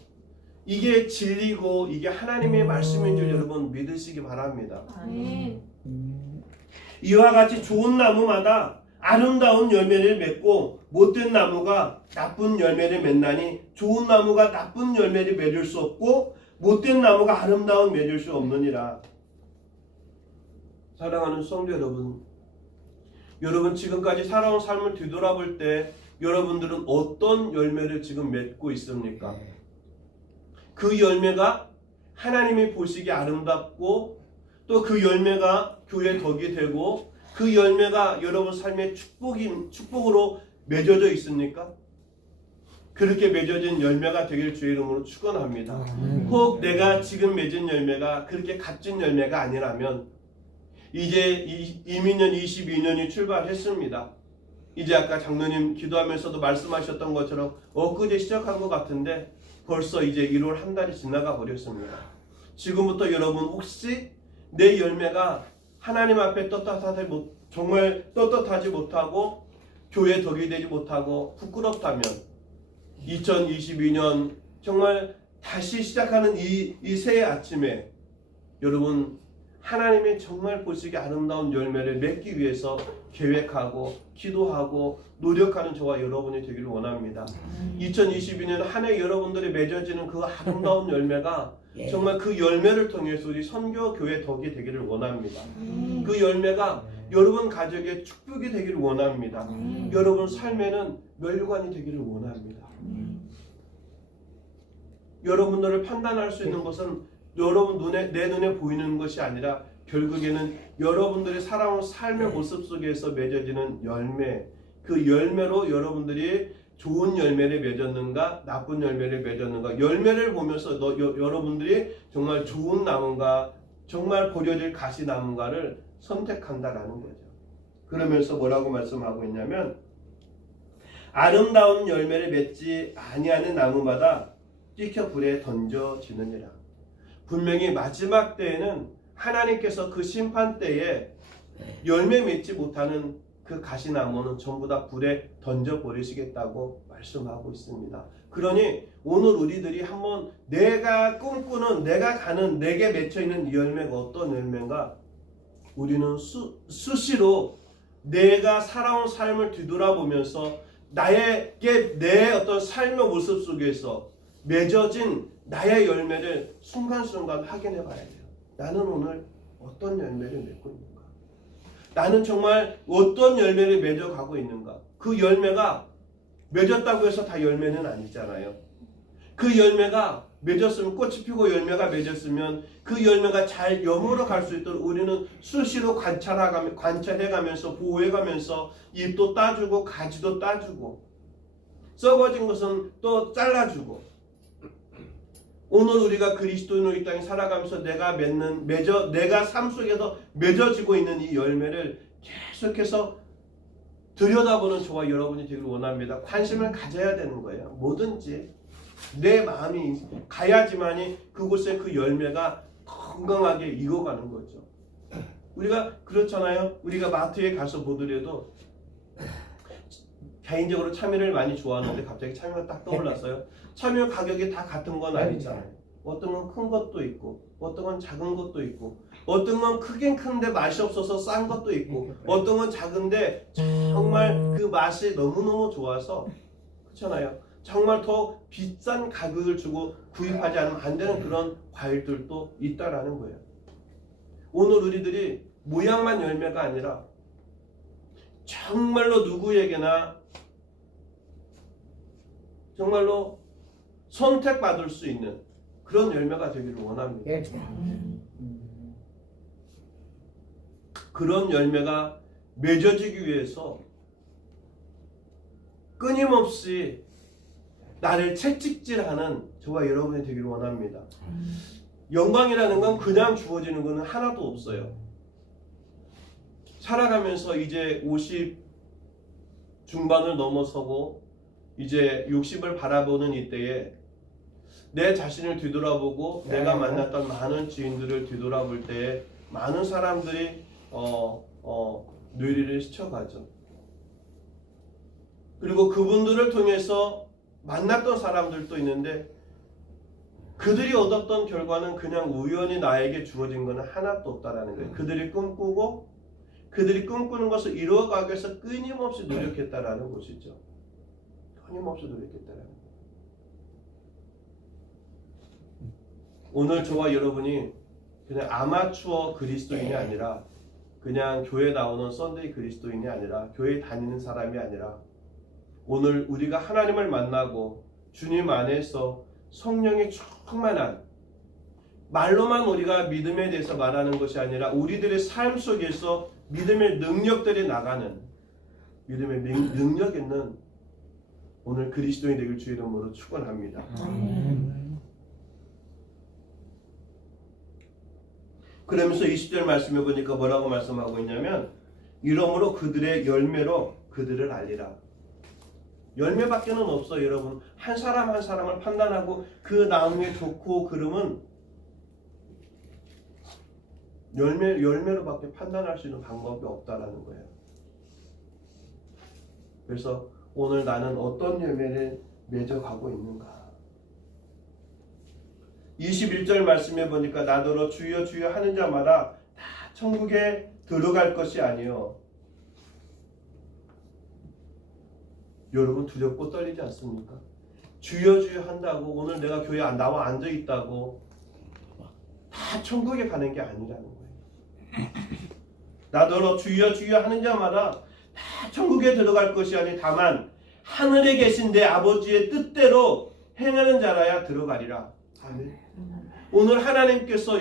이게 진리고 이게 하나님의 말씀인 줄 여러분 믿으시기 바랍니다. 이와 같이 좋은 나무마다 아름다운 열매를 맺고 못된 나무가 나쁜 열매를 맺나니 좋은 나무가 나쁜 열매를 맺을 수 없고 못된 나무가 아름다운 맺을 수 없느니라. 사랑하는 성도 여러분 지금까지 살아온 삶을 뒤돌아볼 때 여러분들은 어떤 열매를 지금 맺고 있습니까? 그 열매가 하나님이 보시기에 아름답고 또 그 열매가 교회의 덕이 되고 그 열매가 여러분 삶의 축복으로 맺어져 있습니까? 그렇게 맺어진 열매가 되길 주의 이름으로 축원합니다. 혹 내가 지금 맺은 열매가 그렇게 값진 열매가 아니라면 이제 이민년 22년이 출발했습니다. 이제 아까 장로님 기도하면서도 말씀하셨던 것처럼 엊그제 시작한 것 같은데 벌써 이제 1월 한 달이 지나가 버렸습니다. 지금부터 여러분 혹시 내 열매가 하나님 앞에 정말 떳떳하지 못하고 교회 덕이 되지 못하고 부끄럽다면 2022년 정말 다시 시작하는 이 새해 아침에 여러분 하나님의 정말 보시기 아름다운 열매를 맺기 위해서 계획하고 기도하고 노력하는 저와 여러분이 되기를 원합니다. 2022년 한 해 여러분들이 맺어지는 그 아름다운 열매가 정말 그 열매를 통해서 우리 선교교회 덕이 되기를 원합니다. 그 열매가 여러분 가족의 축복이 되기를 원합니다. 여러분 삶에는 멸관이 되기를 원합니다. 여러분들을 판단할 수 있는 것은 여러분 내 눈에 보이는 것이 아니라 결국에는 여러분들이 살아온 삶의 모습 속에서 맺어지는 열매, 그 열매로 여러분들이 좋은 열매를 맺었는가 나쁜 열매를 맺었는가 열매를 보면서 여러분들이 정말 좋은 나무인가 정말 버려질 가시나무인가를 선택한다라는 거죠. 그러면서 뭐라고 말씀하고 있냐면 아름다운 열매를 맺지 아니하는 나무마다 찍혀 불에 던져지느니라. 분명히 마지막 때에는 하나님께서 그 심판 때에 열매 맺지 못하는 그 가시나무는 전부 다 불에 던져버리시겠다고 말씀하고 있습니다. 그러니 오늘 우리들이 한번 내가 꿈꾸는 내가 가는 내게 맺혀있는 이 열매가 어떤 열매인가 우리는 수시로 내가 살아온 삶을 뒤돌아보면서 나에게 내 어떤 삶의 모습 속에서 맺어진 나의 열매를 순간순간 확인해 봐야 돼요. 나는 오늘 어떤 열매를 맺고 있는가? 나는 정말 어떤 열매를 맺어가고 있는가? 그 열매가 맺었다고 해서 다 열매는 아니잖아요. 그 열매가 맺었으면 꽃이 피고 열매가 맺었으면 그 열매가 잘 여물어 갈 수 있도록 우리는 수시로 관찰해가면서 보호해가면서 잎도 따주고 가지도 따주고 썩어진 것은 또 잘라주고 오늘 우리가 그리스도인으로 이 땅에 살아가면서 내가 삶 속에서 맺어지고 있는 이 열매를 계속해서 들여다보는 저와 여러분이 되기를 원합니다. 관심을 가져야 되는 거예요. 뭐든지 내 마음이 가야지만이 그곳에 그 열매가 건강하게 익어가는 거죠. 우리가 그렇잖아요. 우리가 마트에 가서 보더라도 개인적으로 참외를 많이 좋아하는데 갑자기 참외가 딱 떠올랐어요. 참외 가격이 다 같은 건 아니잖아요. 어떤 건 큰 것도 있고 어떤 건 작은 것도 있고 어떤 건 크긴 큰데 맛이 없어서 싼 것도 있고 어떤 건 작은데 정말 그 맛이 너무너무 좋아서 그렇잖아요. 정말 더 비싼 가격을 주고 구입하지 않으면 안 되는 그런 과일들도 있다라는 거예요. 오늘 우리들이 모양만 열매가 아니라 정말로 누구에게나 정말로 선택받을 수 있는 그런 열매가 되기를 원합니다. 그런 열매가 맺어지기 위해서 끊임없이 나를 채찍질하는 저와 여러분이 되기를 원합니다. 영광이라는 건 그냥 주어지는 것은 하나도 없어요. 살아가면서 이제 50 중반을 넘어서고 이제 60을 바라보는 이때에 내 자신을 뒤돌아보고 내가 만났던 많은 지인들을 뒤돌아볼 때에 많은 사람들이 뇌리를 스쳐가죠. 그리고 그분들을 통해서 만났던 사람들도 있는데 그들이 얻었던 결과는 그냥 우연히 나에게 주어진 것은 하나도 없다라는 거예요. 그들이 꿈꾸고 그들이 꿈꾸는 것을 이루어가기 위해서 끊임없이 노력했다라는 것이죠. 끊임없이 노력했다라는 거예요. 오늘 저와 여러분이 그냥 아마추어 그리스도인이 아니라 그냥 교회 나오는 썬데이 그리스도인이 아니라 교회 다니는 사람이 아니라 오늘 우리가 하나님을 만나고 주님 안에서 성령이 충만한 말로만 우리가 믿음에 대해서 말하는 것이 아니라 우리들의 삶 속에서 믿음의 능력들이 나가는 믿음의 능력 있는 오늘 그리스도인 되길 주의 이름으로 축원합니다. 그러면서 20절 말씀해 보니까 뭐라고 말씀하고 있냐면 이러므로 그들의 열매로 그들을 알리라. 열매밖에는 없어요, 여러분. 한 사람 한 사람을 판단하고 그 나무의 좋고 그름은 열매로밖에 판단할 수 있는 방법이 없다라는 거예요. 그래서 오늘 나는 어떤 열매를 맺어가고 있는가? 21절 말씀해 보니까 나더러 주여 주여 하는 자마다 다 천국에 들어갈 것이 아니요. 여러분 두렵고 떨리지 않습니까? 주여 주여 한다고 오늘 내가 교회에 나와 앉아 있다고 다 천국에 가는 게 아니라는 거예요. 나더러 주여 주여 하는 자마다 다 천국에 들어갈 것이 아니 다만 하늘에 계신 내 아버지의 뜻대로 행하는 자라야 들어가리라. 아멘. 오늘 하나님께서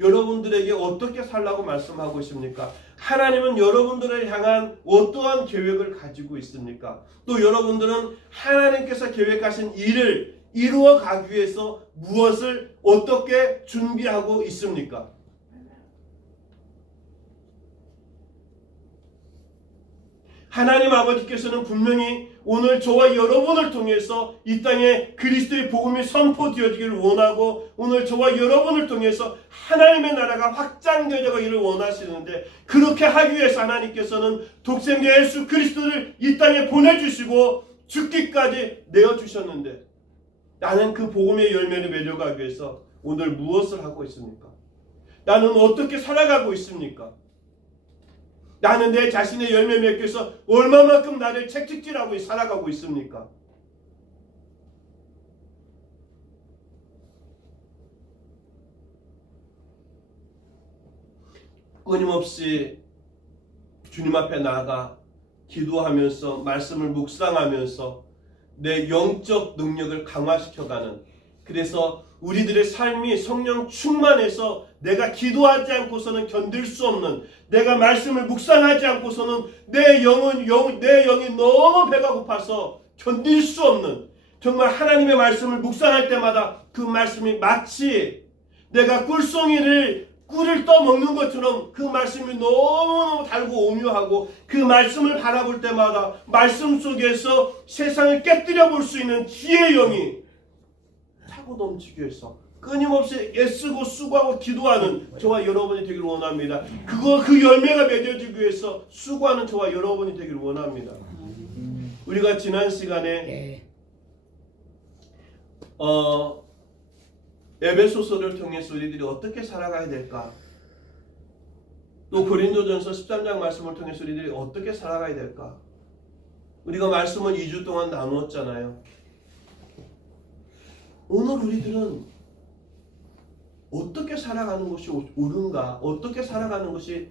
여러분들에게 어떻게 살라고 말씀하고 있습니까? 하나님은 여러분들을 향한 어떠한 계획을 가지고 있습니까? 또 여러분들은 하나님께서 계획하신 일을 이루어 가기 위해서 무엇을 어떻게 준비하고 있습니까? 하나님 아버지께서는 분명히 오늘 저와 여러분을 통해서 이 땅에 그리스도의 복음이 선포되어지기를 원하고 오늘 저와 여러분을 통해서 하나님의 나라가 확장되어지기를 원하시는데 그렇게 하기 위해서 하나님께서는 독생자 예수 그리스도를 이 땅에 보내주시고 죽기까지 내어주셨는데 나는 그 복음의 열매를 맺어가기 위해서 오늘 무엇을 하고 있습니까? 나는 어떻게 살아가고 있습니까? 나는 내 자신의 열매 맺기 위해서 얼마만큼 나를 채찍질하고 살아가고 있습니까? 끊임없이 주님 앞에 나아가 기도하면서 말씀을 묵상하면서 내 영적 능력을 강화시켜가는 그래서 우리들의 삶이 성령 충만해서 내가 기도하지 않고서는 견딜 수 없는 내가 말씀을 묵상하지 않고서는 내 영이 너무 배가 고파서 견딜 수 없는 정말 하나님의 말씀을 묵상할 때마다 그 말씀이 마치 내가 꿀을 떠먹는 것처럼 그 말씀이 너무너무 달고 오묘하고 그 말씀을 바라볼 때마다 말씀 속에서 세상을 깨뜨려 볼 수 있는 지혜의 영이 차고 넘치기 위해서 끊임없이 애쓰고 수고하고 기도하는 저와 여러분이 되기를 원합니다. 그 열매가 맺어지기 위해서 수고하는 저와 여러분이 되기를 원합니다. 우리가 지난 시간에 에베소서를 통해서 우리들이 어떻게 살아가야 될까? 또 고린도전서 13장 말씀을 통해서 우리들이 어떻게 살아가야 될까? 우리가 말씀을 2주 동안 나누었잖아요. 오늘 우리들은 어떻게 살아가는 것이 옳은가? 어떻게 살아가는 것이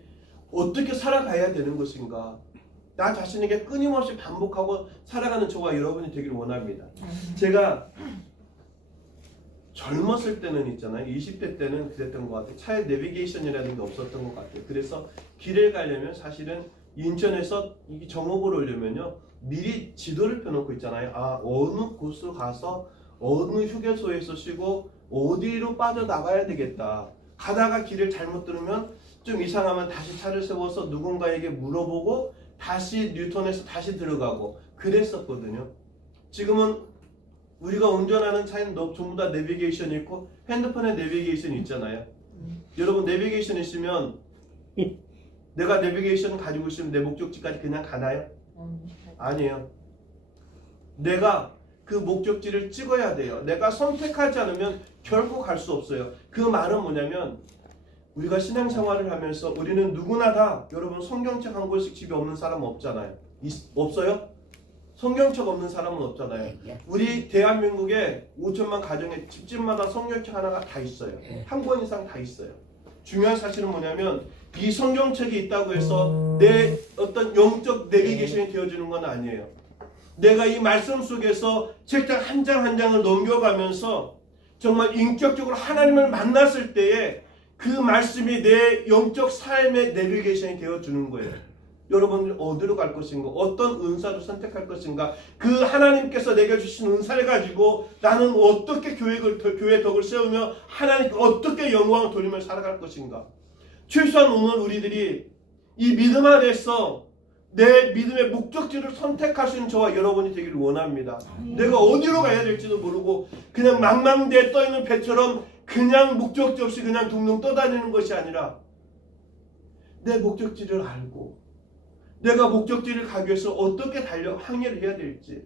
어떻게 살아가야 되는 것인가? 나 자신에게 끊임없이 반복하고 살아가는 저와 여러분이 되기를 원합니다. 제가 젊었을 때는 있잖아요. 20대 때는 그랬던 것 같아요. 차에 내비게이션이라는 게 없었던 것 같아요. 그래서 길을 가려면 사실은 인천에서 이 정읍을 오려면요, 미리 지도를 펴놓고 있잖아요. 아, 어느 곳으로 가서 어느 휴게소에서 쉬고 어디로 빠져나가야 되겠다. 가다가 길을 잘못 들으면 좀 이상하면 다시 차를 세워서 누군가에게 물어보고 다시 뉴턴에서 다시 들어가고 그랬었거든요. 지금은 우리가 운전하는 차에는 전부 다 내비게이션이 있고 핸드폰에 내비게이션이 있잖아요. 여러분 내비게이션 있으면 내가 내비게이션 가지고 있으면 내 목적지까지 그냥 가나요? 아니에요. 내가 그 목적지를 찍어야 돼요. 내가 선택하지 않으면 결코 갈 수 없어요. 그 말은 뭐냐면 우리가 신앙생활을 하면서 우리는 누구나 다 여러분 성경책 한 권씩 집에 없는 사람은 없잖아요. 없어요? 성경책 없는 사람은 없잖아요. 우리 대한민국에 5천만 가정에 집집마다 성경책 하나가 다 있어요. 한 권 이상 다 있어요. 중요한 사실은 뭐냐면 이 성경책이 있다고 해서 내 어떤 영적 내비게이션이 되어주는 건 아니에요. 내가 이 말씀 속에서 책장 한 장 한 장을 넘겨가면서 정말 인격적으로 하나님을 만났을 때에 그 말씀이 내 영적 삶의 내비게이션이 되어주는 거예요. 여러분 어디로 갈 것인가, 어떤 은사를 선택할 것인가, 그 하나님께서 내게 주신 은사를 가지고 나는 어떻게 교회 덕을 세우며 하나님께 어떻게 영광을 돌리며 살아갈 것인가. 최소한 오늘 우리들이 이 믿음 안에서 내 믿음의 목적지를 선택할 수 있는 저와 여러분이 되기를 원합니다. 내가 어디로 가야 될지도 모르고 그냥 망망대해 떠있는 배처럼 그냥 목적지 없이 그냥 둥둥 떠다니는 것이 아니라 내 목적지를 알고 내가 목적지를 가기 위해서 어떻게 항해를 해야 될지.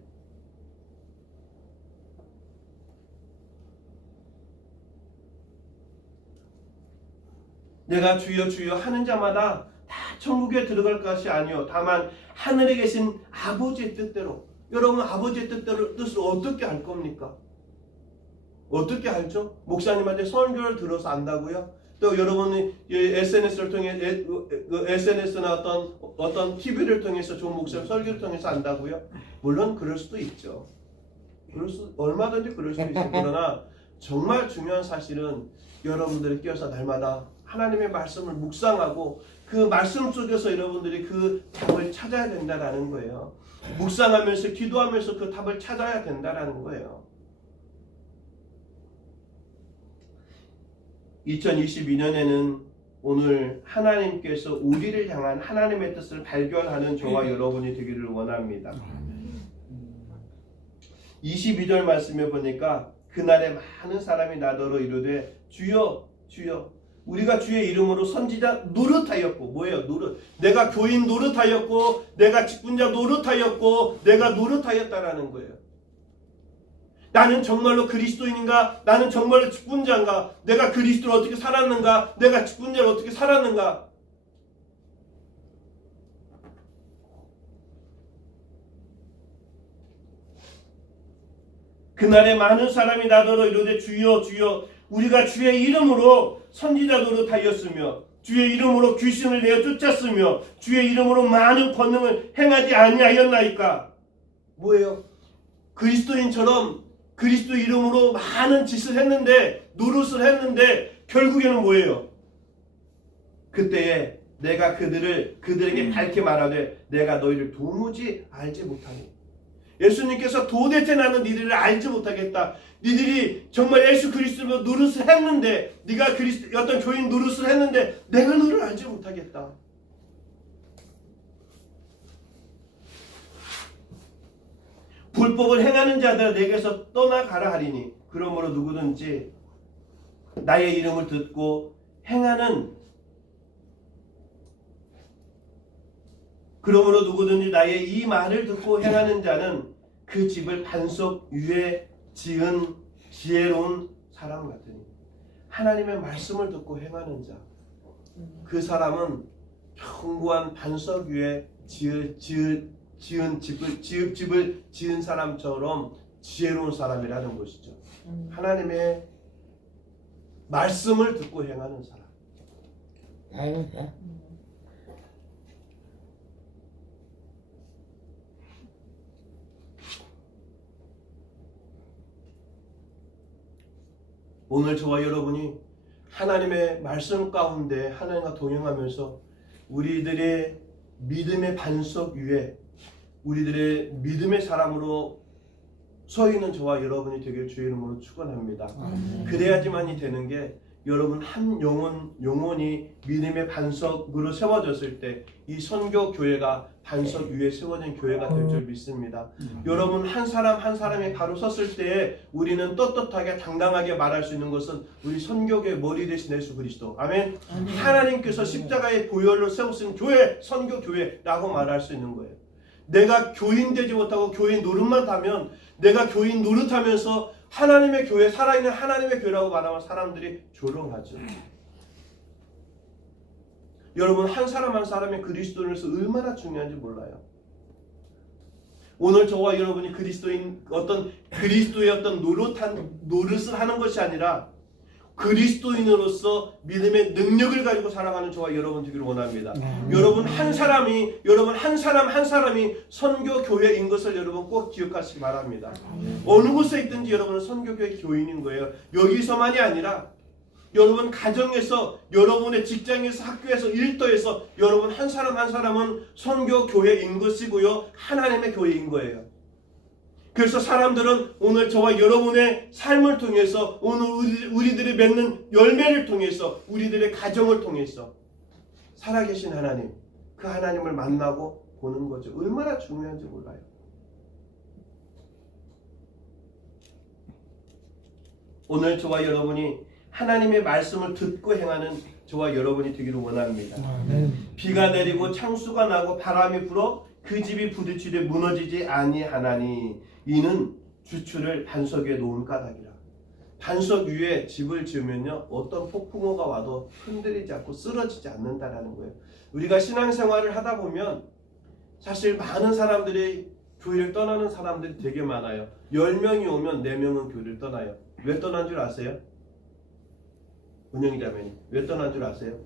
내가 주여 주여 하는 자마다 다 천국에 들어갈 것이 아니요 다만 하늘에 계신 아버지의 뜻대로. 여러분 아버지의 뜻을 어떻게 알 겁니까? 어떻게 알죠? 목사님한테 설교를 들어서 안다고요? 또 여러분이 SNS를 통해 SNS나 어떤 TV를 통해서 좋은 목사님 설교를 통해서 안다고요? 물론 그럴 수도 있죠. 얼마든지 그럴 수도 있어요. 그러나 정말 중요한 사실은 여러분들이 깨어서 날마다 하나님의 말씀을 묵상하고 그 말씀 속에서 여러분들이 그 답을 찾아야 된다라는 거예요. 묵상하면서 기도하면서 그 답을 찾아야 된다라는 거예요. 2022년에는 오늘 하나님께서 우리를 향한 하나님의 뜻을 발견하는 저와 여러분이 되기를 원합니다. 22절 말씀에 보니까 그날에 많은 사람이 나더러 이르되 주여 주여 우리가 주의 이름으로 선지자 노릇하였고 뭐예요? 노릇. 내가 교인 노릇하였고 내가 직분자 노릇하였고 내가 노릇하였다라는 거예요. 나는 정말로 그리스도인인가? 나는 정말로 직분자인가? 내가 그리스도를 어떻게 살았는가? 내가 직분자를 어떻게 살았는가? 그날에 많은 사람이 나더러 이르되 주여 주여 우리가 주의 이름으로 선지자 노릇하였으며 주의 이름으로 귀신을 내어 쫓았으며 주의 이름으로 많은 권능을 행하지 아니하였나이까? 뭐예요? 그리스도인처럼 그리스도 이름으로 많은 짓을 했는데 노릇을 했는데 결국에는 뭐예요? 그때에 내가 그들에게 밝게 말하되 내가 너희를 도무지 알지 못하니. 예수님께서 도대체 나는 니들을 알지 못하겠다. 니들이 정말 예수 그리스도로 노릇을 했는데 네가 어떤 교인 노릇을 했는데 내가 너를 알지 못하겠다. 불법을 행하는 자들 내게서 떠나가라 하리니 그러므로 누구든지 나의 이름을 듣고 행하는 그러므로 누구든지 나의 이 말을 듣고 행하는 자는 그 집을 반석 위에 지은 지혜로운 사람 같으니. 하나님의 말씀을 듣고 행하는 자, 그 사람은 견고한 반석 위에 집을 지은 사람처럼 지혜로운 사람이라는 것이죠. 하나님의 말씀을 듣고 행하는 사람. 오늘 저와 여러분이 하나님의 말씀 가운데 하나님과 동행하면서 우리들의 믿음의 반석 위에 우리들의 믿음의 사람으로 서 있는 저와 여러분이 되길 주의 이름으로 축원합니다. 그래야지만이 되는 게 여러분 한 영혼이 믿음의 반석으로 세워졌을 때 이 선교 교회가 반석 위에 세워진 교회가 될 줄 믿습니다. 여러분 한 사람 한 사람이 바로 섰을 때에 우리는 떳떳하게 당당하게 말할 수 있는 것은 우리 선교교의 머리 되신 예수 그리스도. 아멘. 하나님께서 십자가의 보혈로 세우신 교회, 선교 교회라고 말할 수 있는 거예요. 내가 교인 되지 못하고 교인 노릇만 하면 내가 교인 노릇하면서 하나님의 교회, 살아있는 하나님의 교회라고 말하면 사람들이 조롱하죠. 여러분 한 사람 한 사람의 그리스도인으로서 얼마나 중요한지 몰라요. 오늘 저와 여러분이 그리스도의 어떤 노릇을 하는 것이 아니라 그리스도인으로서 믿음의 능력을 가지고 살아가는 저와 여러분 되기를 원합니다. 여러분 한 사람이 선교 교회인 것을 여러분 꼭 기억하시기 바랍니다. 어느 곳에 있든지 여러분은 선교교회 교인인 거예요. 여기서만이 아니라 여러분 가정에서, 여러분의 직장에서, 학교에서, 일터에서 여러분 한 사람은 선교교회인 것이고요. 하나님의 교회인 거예요. 그래서 사람들은 오늘 저와 여러분의 삶을 통해서, 오늘 우리들이 맺는 열매를 통해서, 우리들의 가정을 통해서 살아계신 하나님, 그 하나님을 만나고 보는 거죠. 얼마나 중요한지 몰라요. 오늘 저와 여러분이 하나님의 말씀을 듣고 행하는 저와 여러분이 되기를 원합니다. 비가 내리고 창수가 나고 바람이 불어 그 집이 부딪히되 무너지지 아니하나니 이는 주추를 반석 위에 놓은 까닭이라. 반석 위에 집을 지으면요 어떤 폭풍우가 와도 흔들리지 않고 쓰러지지 않는다라는 거예요. 우리가 신앙생활을 하다 보면 사실 많은 사람들이 교회를 떠나는 사람들이 되게 많아요. 10명이 오면 4명은 교회를 떠나요. 왜 떠난 줄 아세요? 은영이 자매님 왜 떠난 줄 아세요?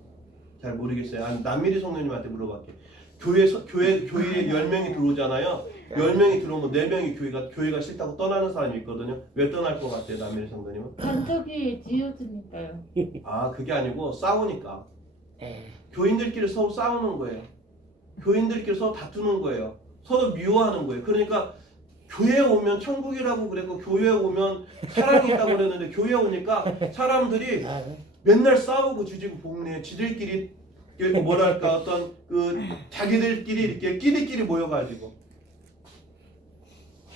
잘 모르겠어요. 남미리 성도님한테 물어볼게요. 교회에 10명이 들어오잖아요. 10명이 들어오면 4명이 교회가 싫다고 떠나는 사람이 있거든요. 왜 떠날 것 같아요, 남미리 성도님은? 반석이 지어지니까요. 아, 그게 아니고 싸우니까. 교인들끼리 서로 싸우는 거예요. 교인들끼리 서로 다투는 거예요. 서로 미워하는 거예요. 그러니까 교회에 오면 천국이라고 그랬고 교회에 오면 사랑이 있다고 그랬는데 교회에 오니까 사람들이 맨날 싸우고 지지고 볶네. 지들끼리 뭐랄까 어떤 자기들끼리 이렇게 끼리끼리 모여가지고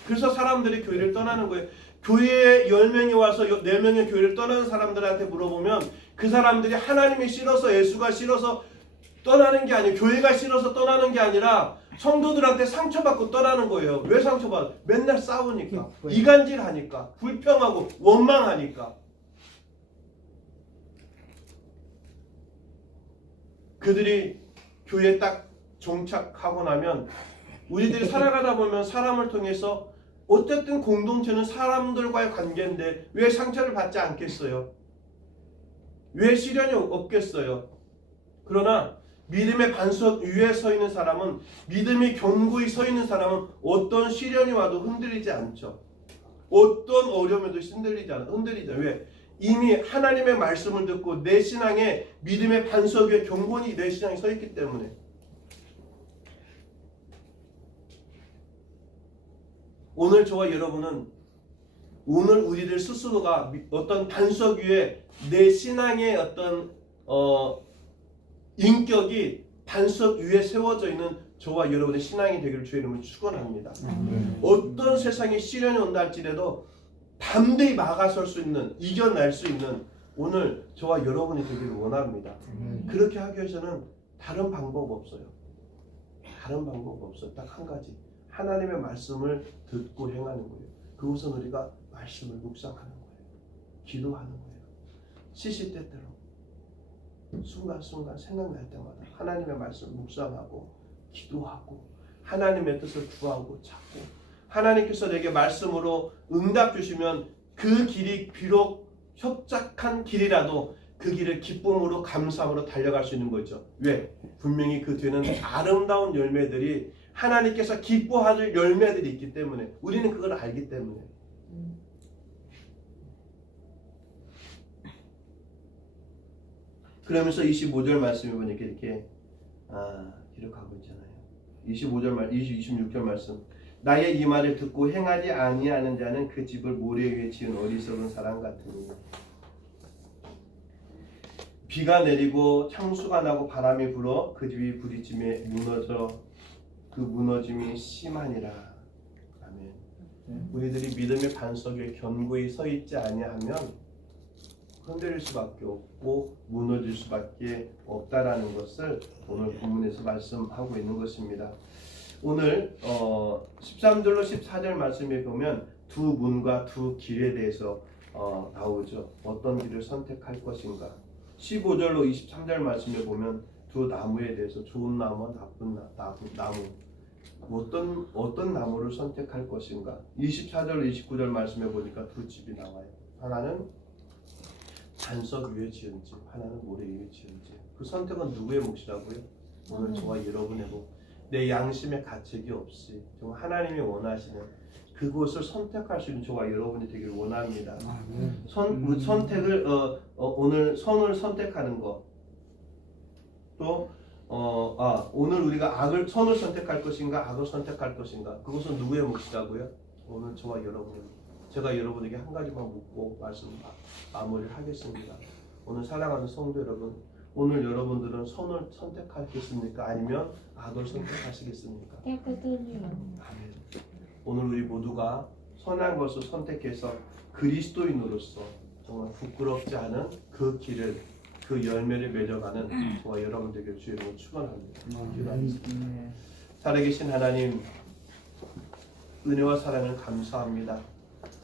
그래서 사람들이 교회를 떠나는 거예요. 교회에 10명이 와서 4명의 교회를 떠나는 사람들한테 물어보면 그 사람들이 하나님이 싫어서 예수가 싫어서 떠나는 게 아니에요. 교회가 싫어서 떠나는 게 아니라 성도들한테 상처받고 떠나는 거예요. 왜 상처받아? 맨날 싸우니까, 이간질하니까, 불평하고 원망하니까. 그들이 교회에 딱 정착하고 나면 우리들이 살아가다 보면 사람을 통해서 어쨌든 공동체는 사람들과의 관계인데 왜 상처를 받지 않겠어요? 왜 시련이 없겠어요? 그러나 믿음의 반석 위에 서 있는 사람은, 믿음이 견고히 서 있는 사람은 어떤 시련이 와도 흔들리지 않죠. 어떤 어려움에도 흔들리지 않아요. 왜? 이미 하나님의 말씀을 듣고 내 신앙의 믿음의 반석 위에 견고히 내 신앙이 서 있기 때문에. 오늘 저와 여러분은 오늘 우리들 스스로가 어떤 반석 위에 내 신앙의 어떤 인격이 반석 위에 세워져 있는 저와 여러분의 신앙이 되기를 주의 이름으로 축원합니다. 어떤 세상에 시련이 온다 할지라도 담대히 막아설 수 있는, 이겨낼 수 있는 오늘 저와 여러분이 되기를 원합니다. 그렇게 하기 위해서는 다른 방법 없어요. 다른 방법 없어요. 딱 한 가지. 하나님의 말씀을 듣고 행하는 거예요. 그것은 우리가 말씀을 묵상하는 거예요. 기도하는 거예요. 시시때때로 순간순간 생각날 때마다 하나님의 말씀을 묵상하고 기도하고 하나님의 뜻을 구하고 찾고 하나님께서 내게 말씀으로 응답 주시면 그 길이 비록 협착한 길이라도 그 길을 기쁨으로 감사함으로 달려갈 수 있는 거죠. 왜? 분명히 그 뒤에는 아름다운 열매들이 하나님께서 기뻐하실 열매들이 있기 때문에 우리는 그걸 알기 때문에 그러면서 25절 말씀에 보니까 이렇게 기록하고 있잖아요. 26절 말씀. 나의 이 말을 듣고 행하지 아니하는 자는 그 집을 모래 위에 지은 어리석은 사람 같으니 비가 내리고 창수가 나고 바람이 불어 그 집이 부딪힘에 무너져 그 무너짐이 심하니라. 아멘. 우리들이 믿음의 반석 위에 견고히 서 있지 아니하면 흔들릴 수밖에 없고 무너질 수밖에 없다라는 것을 오늘 본문에서 말씀하고 있는 것입니다. 오늘 13절로 14절 말씀에 보면 두 문과 두 길에 대해서 나오죠. 어떤 길을 선택할 것인가. 15절로 23절 말씀에 보면 두 나무에 대해서 좋은 나무와 나쁜 나무 어떤 나무를 선택할 것인가. 24절 29절 말씀에 보니까 두 집이 나와요. 하나는 반석 위에 지은 집, 하나는 모래 위에 지은 집. 그 선택은 누구의 몫이라고요? 오늘 저와 여러분의 몫. 내 양심의 가책이 없이 정말 하나님이 원하시는 그곳을 선택할 수 있는 저와 여러분이 되기를 원합니다. 선택을 오늘 선을 선택하는 것. 또 오늘 우리가 선을 선택할 것인가 악을 선택할 것인가. 그것은 누구의 몫이라고요? 오늘 저와 여러분. 제가 여러분에게 한 가지만 묻고 말씀 마무리를 하겠습니다. 오늘 사랑하는 성도 여러분, 오늘 여러분들은 선을 선택하겠습니까? 아니면 악을 선택하시겠습니까? 아멘. 오늘 우리 모두가 선한 것을 선택해서 그리스도인으로서 정말 부끄럽지 않은 그 길을, 그 열매를 맺어가는 저와 여러분들에게 주의 이름으로 축원합니다. 기도하겠습니다. 살아계신 하나님, 은혜와 사랑을 감사합니다.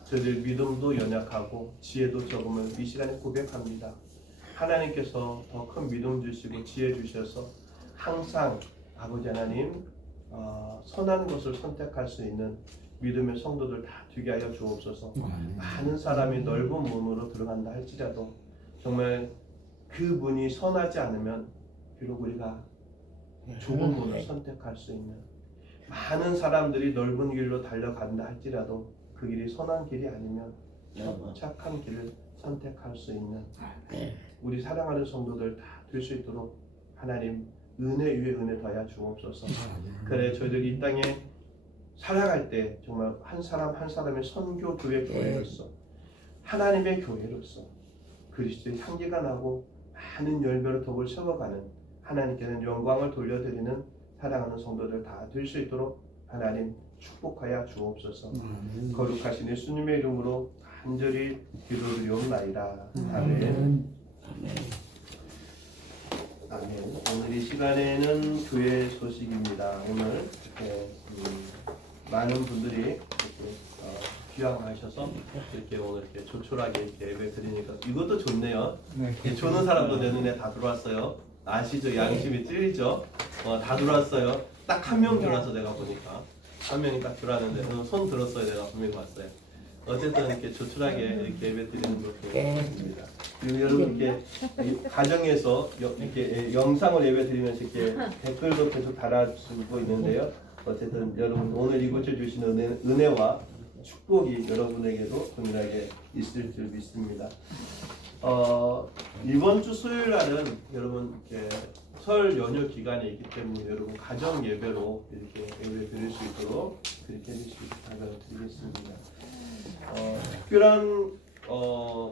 저희들 믿음도 연약하고 지혜도 적음을 이 시간에 고백합니다. 하나님께서 더 큰 믿음 주시고 지혜 주셔서 항상 아버지 하나님 선한 것을 선택할 수 있는 믿음의 성도들 다 되게 하여 주옵소서. 많은 사람이 넓은 문으로 들어간다 할지라도 정말 그 문이 선하지 않으면 비록 우리가 좁은 문을 선택할 수 있는, 많은 사람들이 넓은 길로 달려간다 할지라도 그 길이 선한 길이 아니면 착한 길을 선택할 수 있는 우리 사랑하는 성도들 다 될 수 있도록 하나님 은혜 위에 은혜 더하여 주옵소서. 그래 저희들이 이 땅에 살아갈 때 정말 한 사람 한 사람의 선교 교회 교회로서 하나님의 교회로서 그리스도의 향기가 나고 많은 열매로 덕을 세워가는, 하나님께는 영광을 돌려드리는 사랑하는 성도들 다 될 수 있도록 하나님 축복하여 주옵소서. 거룩하신 예수님의 이름으로 간절히 기도드리옵나이다. 아멘. 아멘. 오늘 이 시간에는 교회 소식입니다. 오늘 이렇게 많은 분들이 이렇게 귀향하셔서 이렇게 오늘 이렇게 조촐하게 이렇게 예배 드리니까 이것도 좋네요. 조는 사람도 내 눈에 다 들어왔어요. 아시죠? 양심이 찔리죠? 다 들어왔어요. 딱 한 명 들어와서 내가 보니까 한 명이 딱 들어왔는데 손 들었어요. 내가 분명히 봤어요. 어쨌든 이렇게 조촐하게 이렇게 예배 드리는 것도 좋습니다. 그리고 여러분 이렇게 가정에서 이렇게 영상을 예배 드리면서 이렇게 댓글도 계속 달아주고 있는데요. 어쨌든 여러분 오늘 이곳에 주신 은혜와 축복이 여러분에게도 동일하게 있을 줄 믿습니다. 이번 주 수요일 날은 여러분 이렇게 설 연휴 기간이 있기 때문에 여러분 가정 예배로 이렇게 예배 드릴 수 있도록 그렇게 해주시기 바라드리겠습니다. 특별한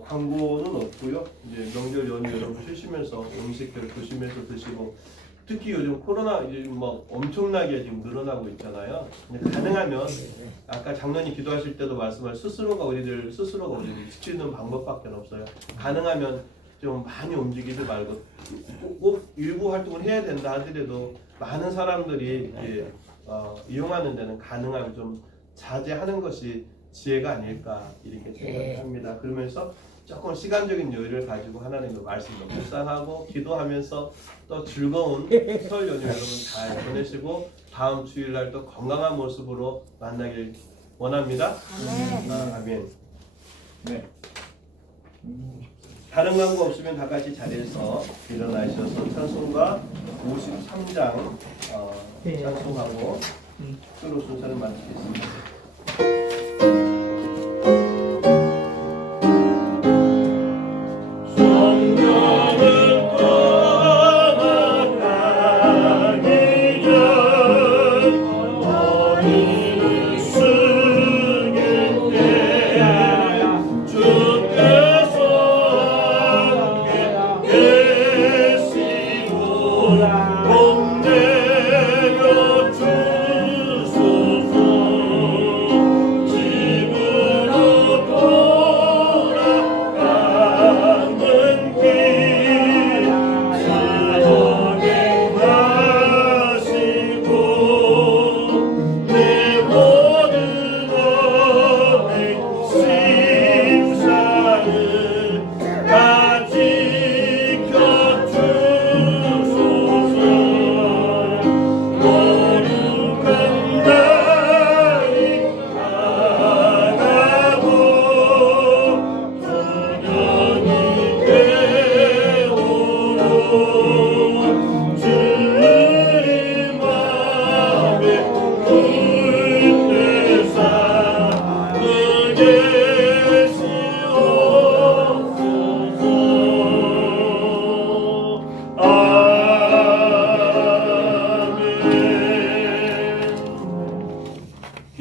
광고는 없고요. 이제 명절 연휴 여러분 쉬시면서 음식들 조심해서 드시고, 특히 요즘 코로나 이제 막 엄청나게 지금 늘어나고 있잖아요. 근데 가능하면 아까 장로님 기도하실 때도 말씀하신 스스로가 우리를 지키는 방법밖에 없어요. 가능하면 좀 많이 움직이지 말고 꼭 일부 활동을 해야 된다 하더라도 많은 사람들이 이용하는 데는 가능하면 좀 자제하는 것이 지혜가 아닐까 이렇게 생각합니다. 그러면서 조금 시간적인 여유를 가지고 하나님의 말씀도 묵상하고 기도하면서 또 즐거운 설 연휴 여러분 잘 보내시고 다음 주일날 또 건강한 모습으로 만나길 원합니다. 아멘. 네. 다른 광고 없으면 다 같이 자리에서 일어나셔서 찬송가 53장 찬송하고 수로 순서를 마치겠습니다. 성경을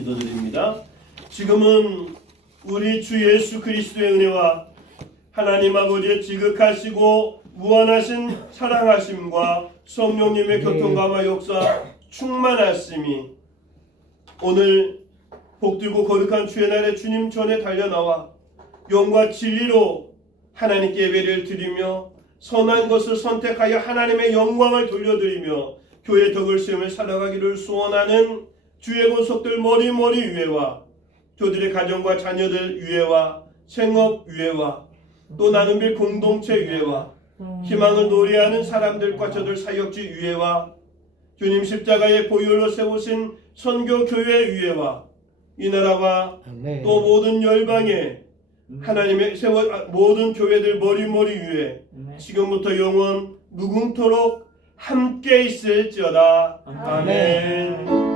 기도드립니다. 지금은 우리 주 예수 그리스도의 은혜와 하나님 아버지의 지극하시고 무한하신 사랑하심과 성령님의 교통감화 역사 충만하심이 오늘 복들고 거룩한 주의 날에 주님 전에 달려나와 영과 진리로 하나님께 예배를 드리며 선한 것을 선택하여 하나님의 영광을 돌려드리며 교회 덕을 세우며 살아가기를 소원하는 주의 권속들 머리머리 위에와 교들의 가정과 자녀들 위에와 생업 위에와 또 나눔빌 공동체 위에와 희망을 노래하는 사람들과 저들 사역지 위에와 주님 십자가의 보혈로 세우신 선교교회 위에와 이 나라와 또 모든 열방에 하나님의 모든 교회들 머리머리 위에 지금부터 영원 무궁토록 함께 있을지어다. 아멘.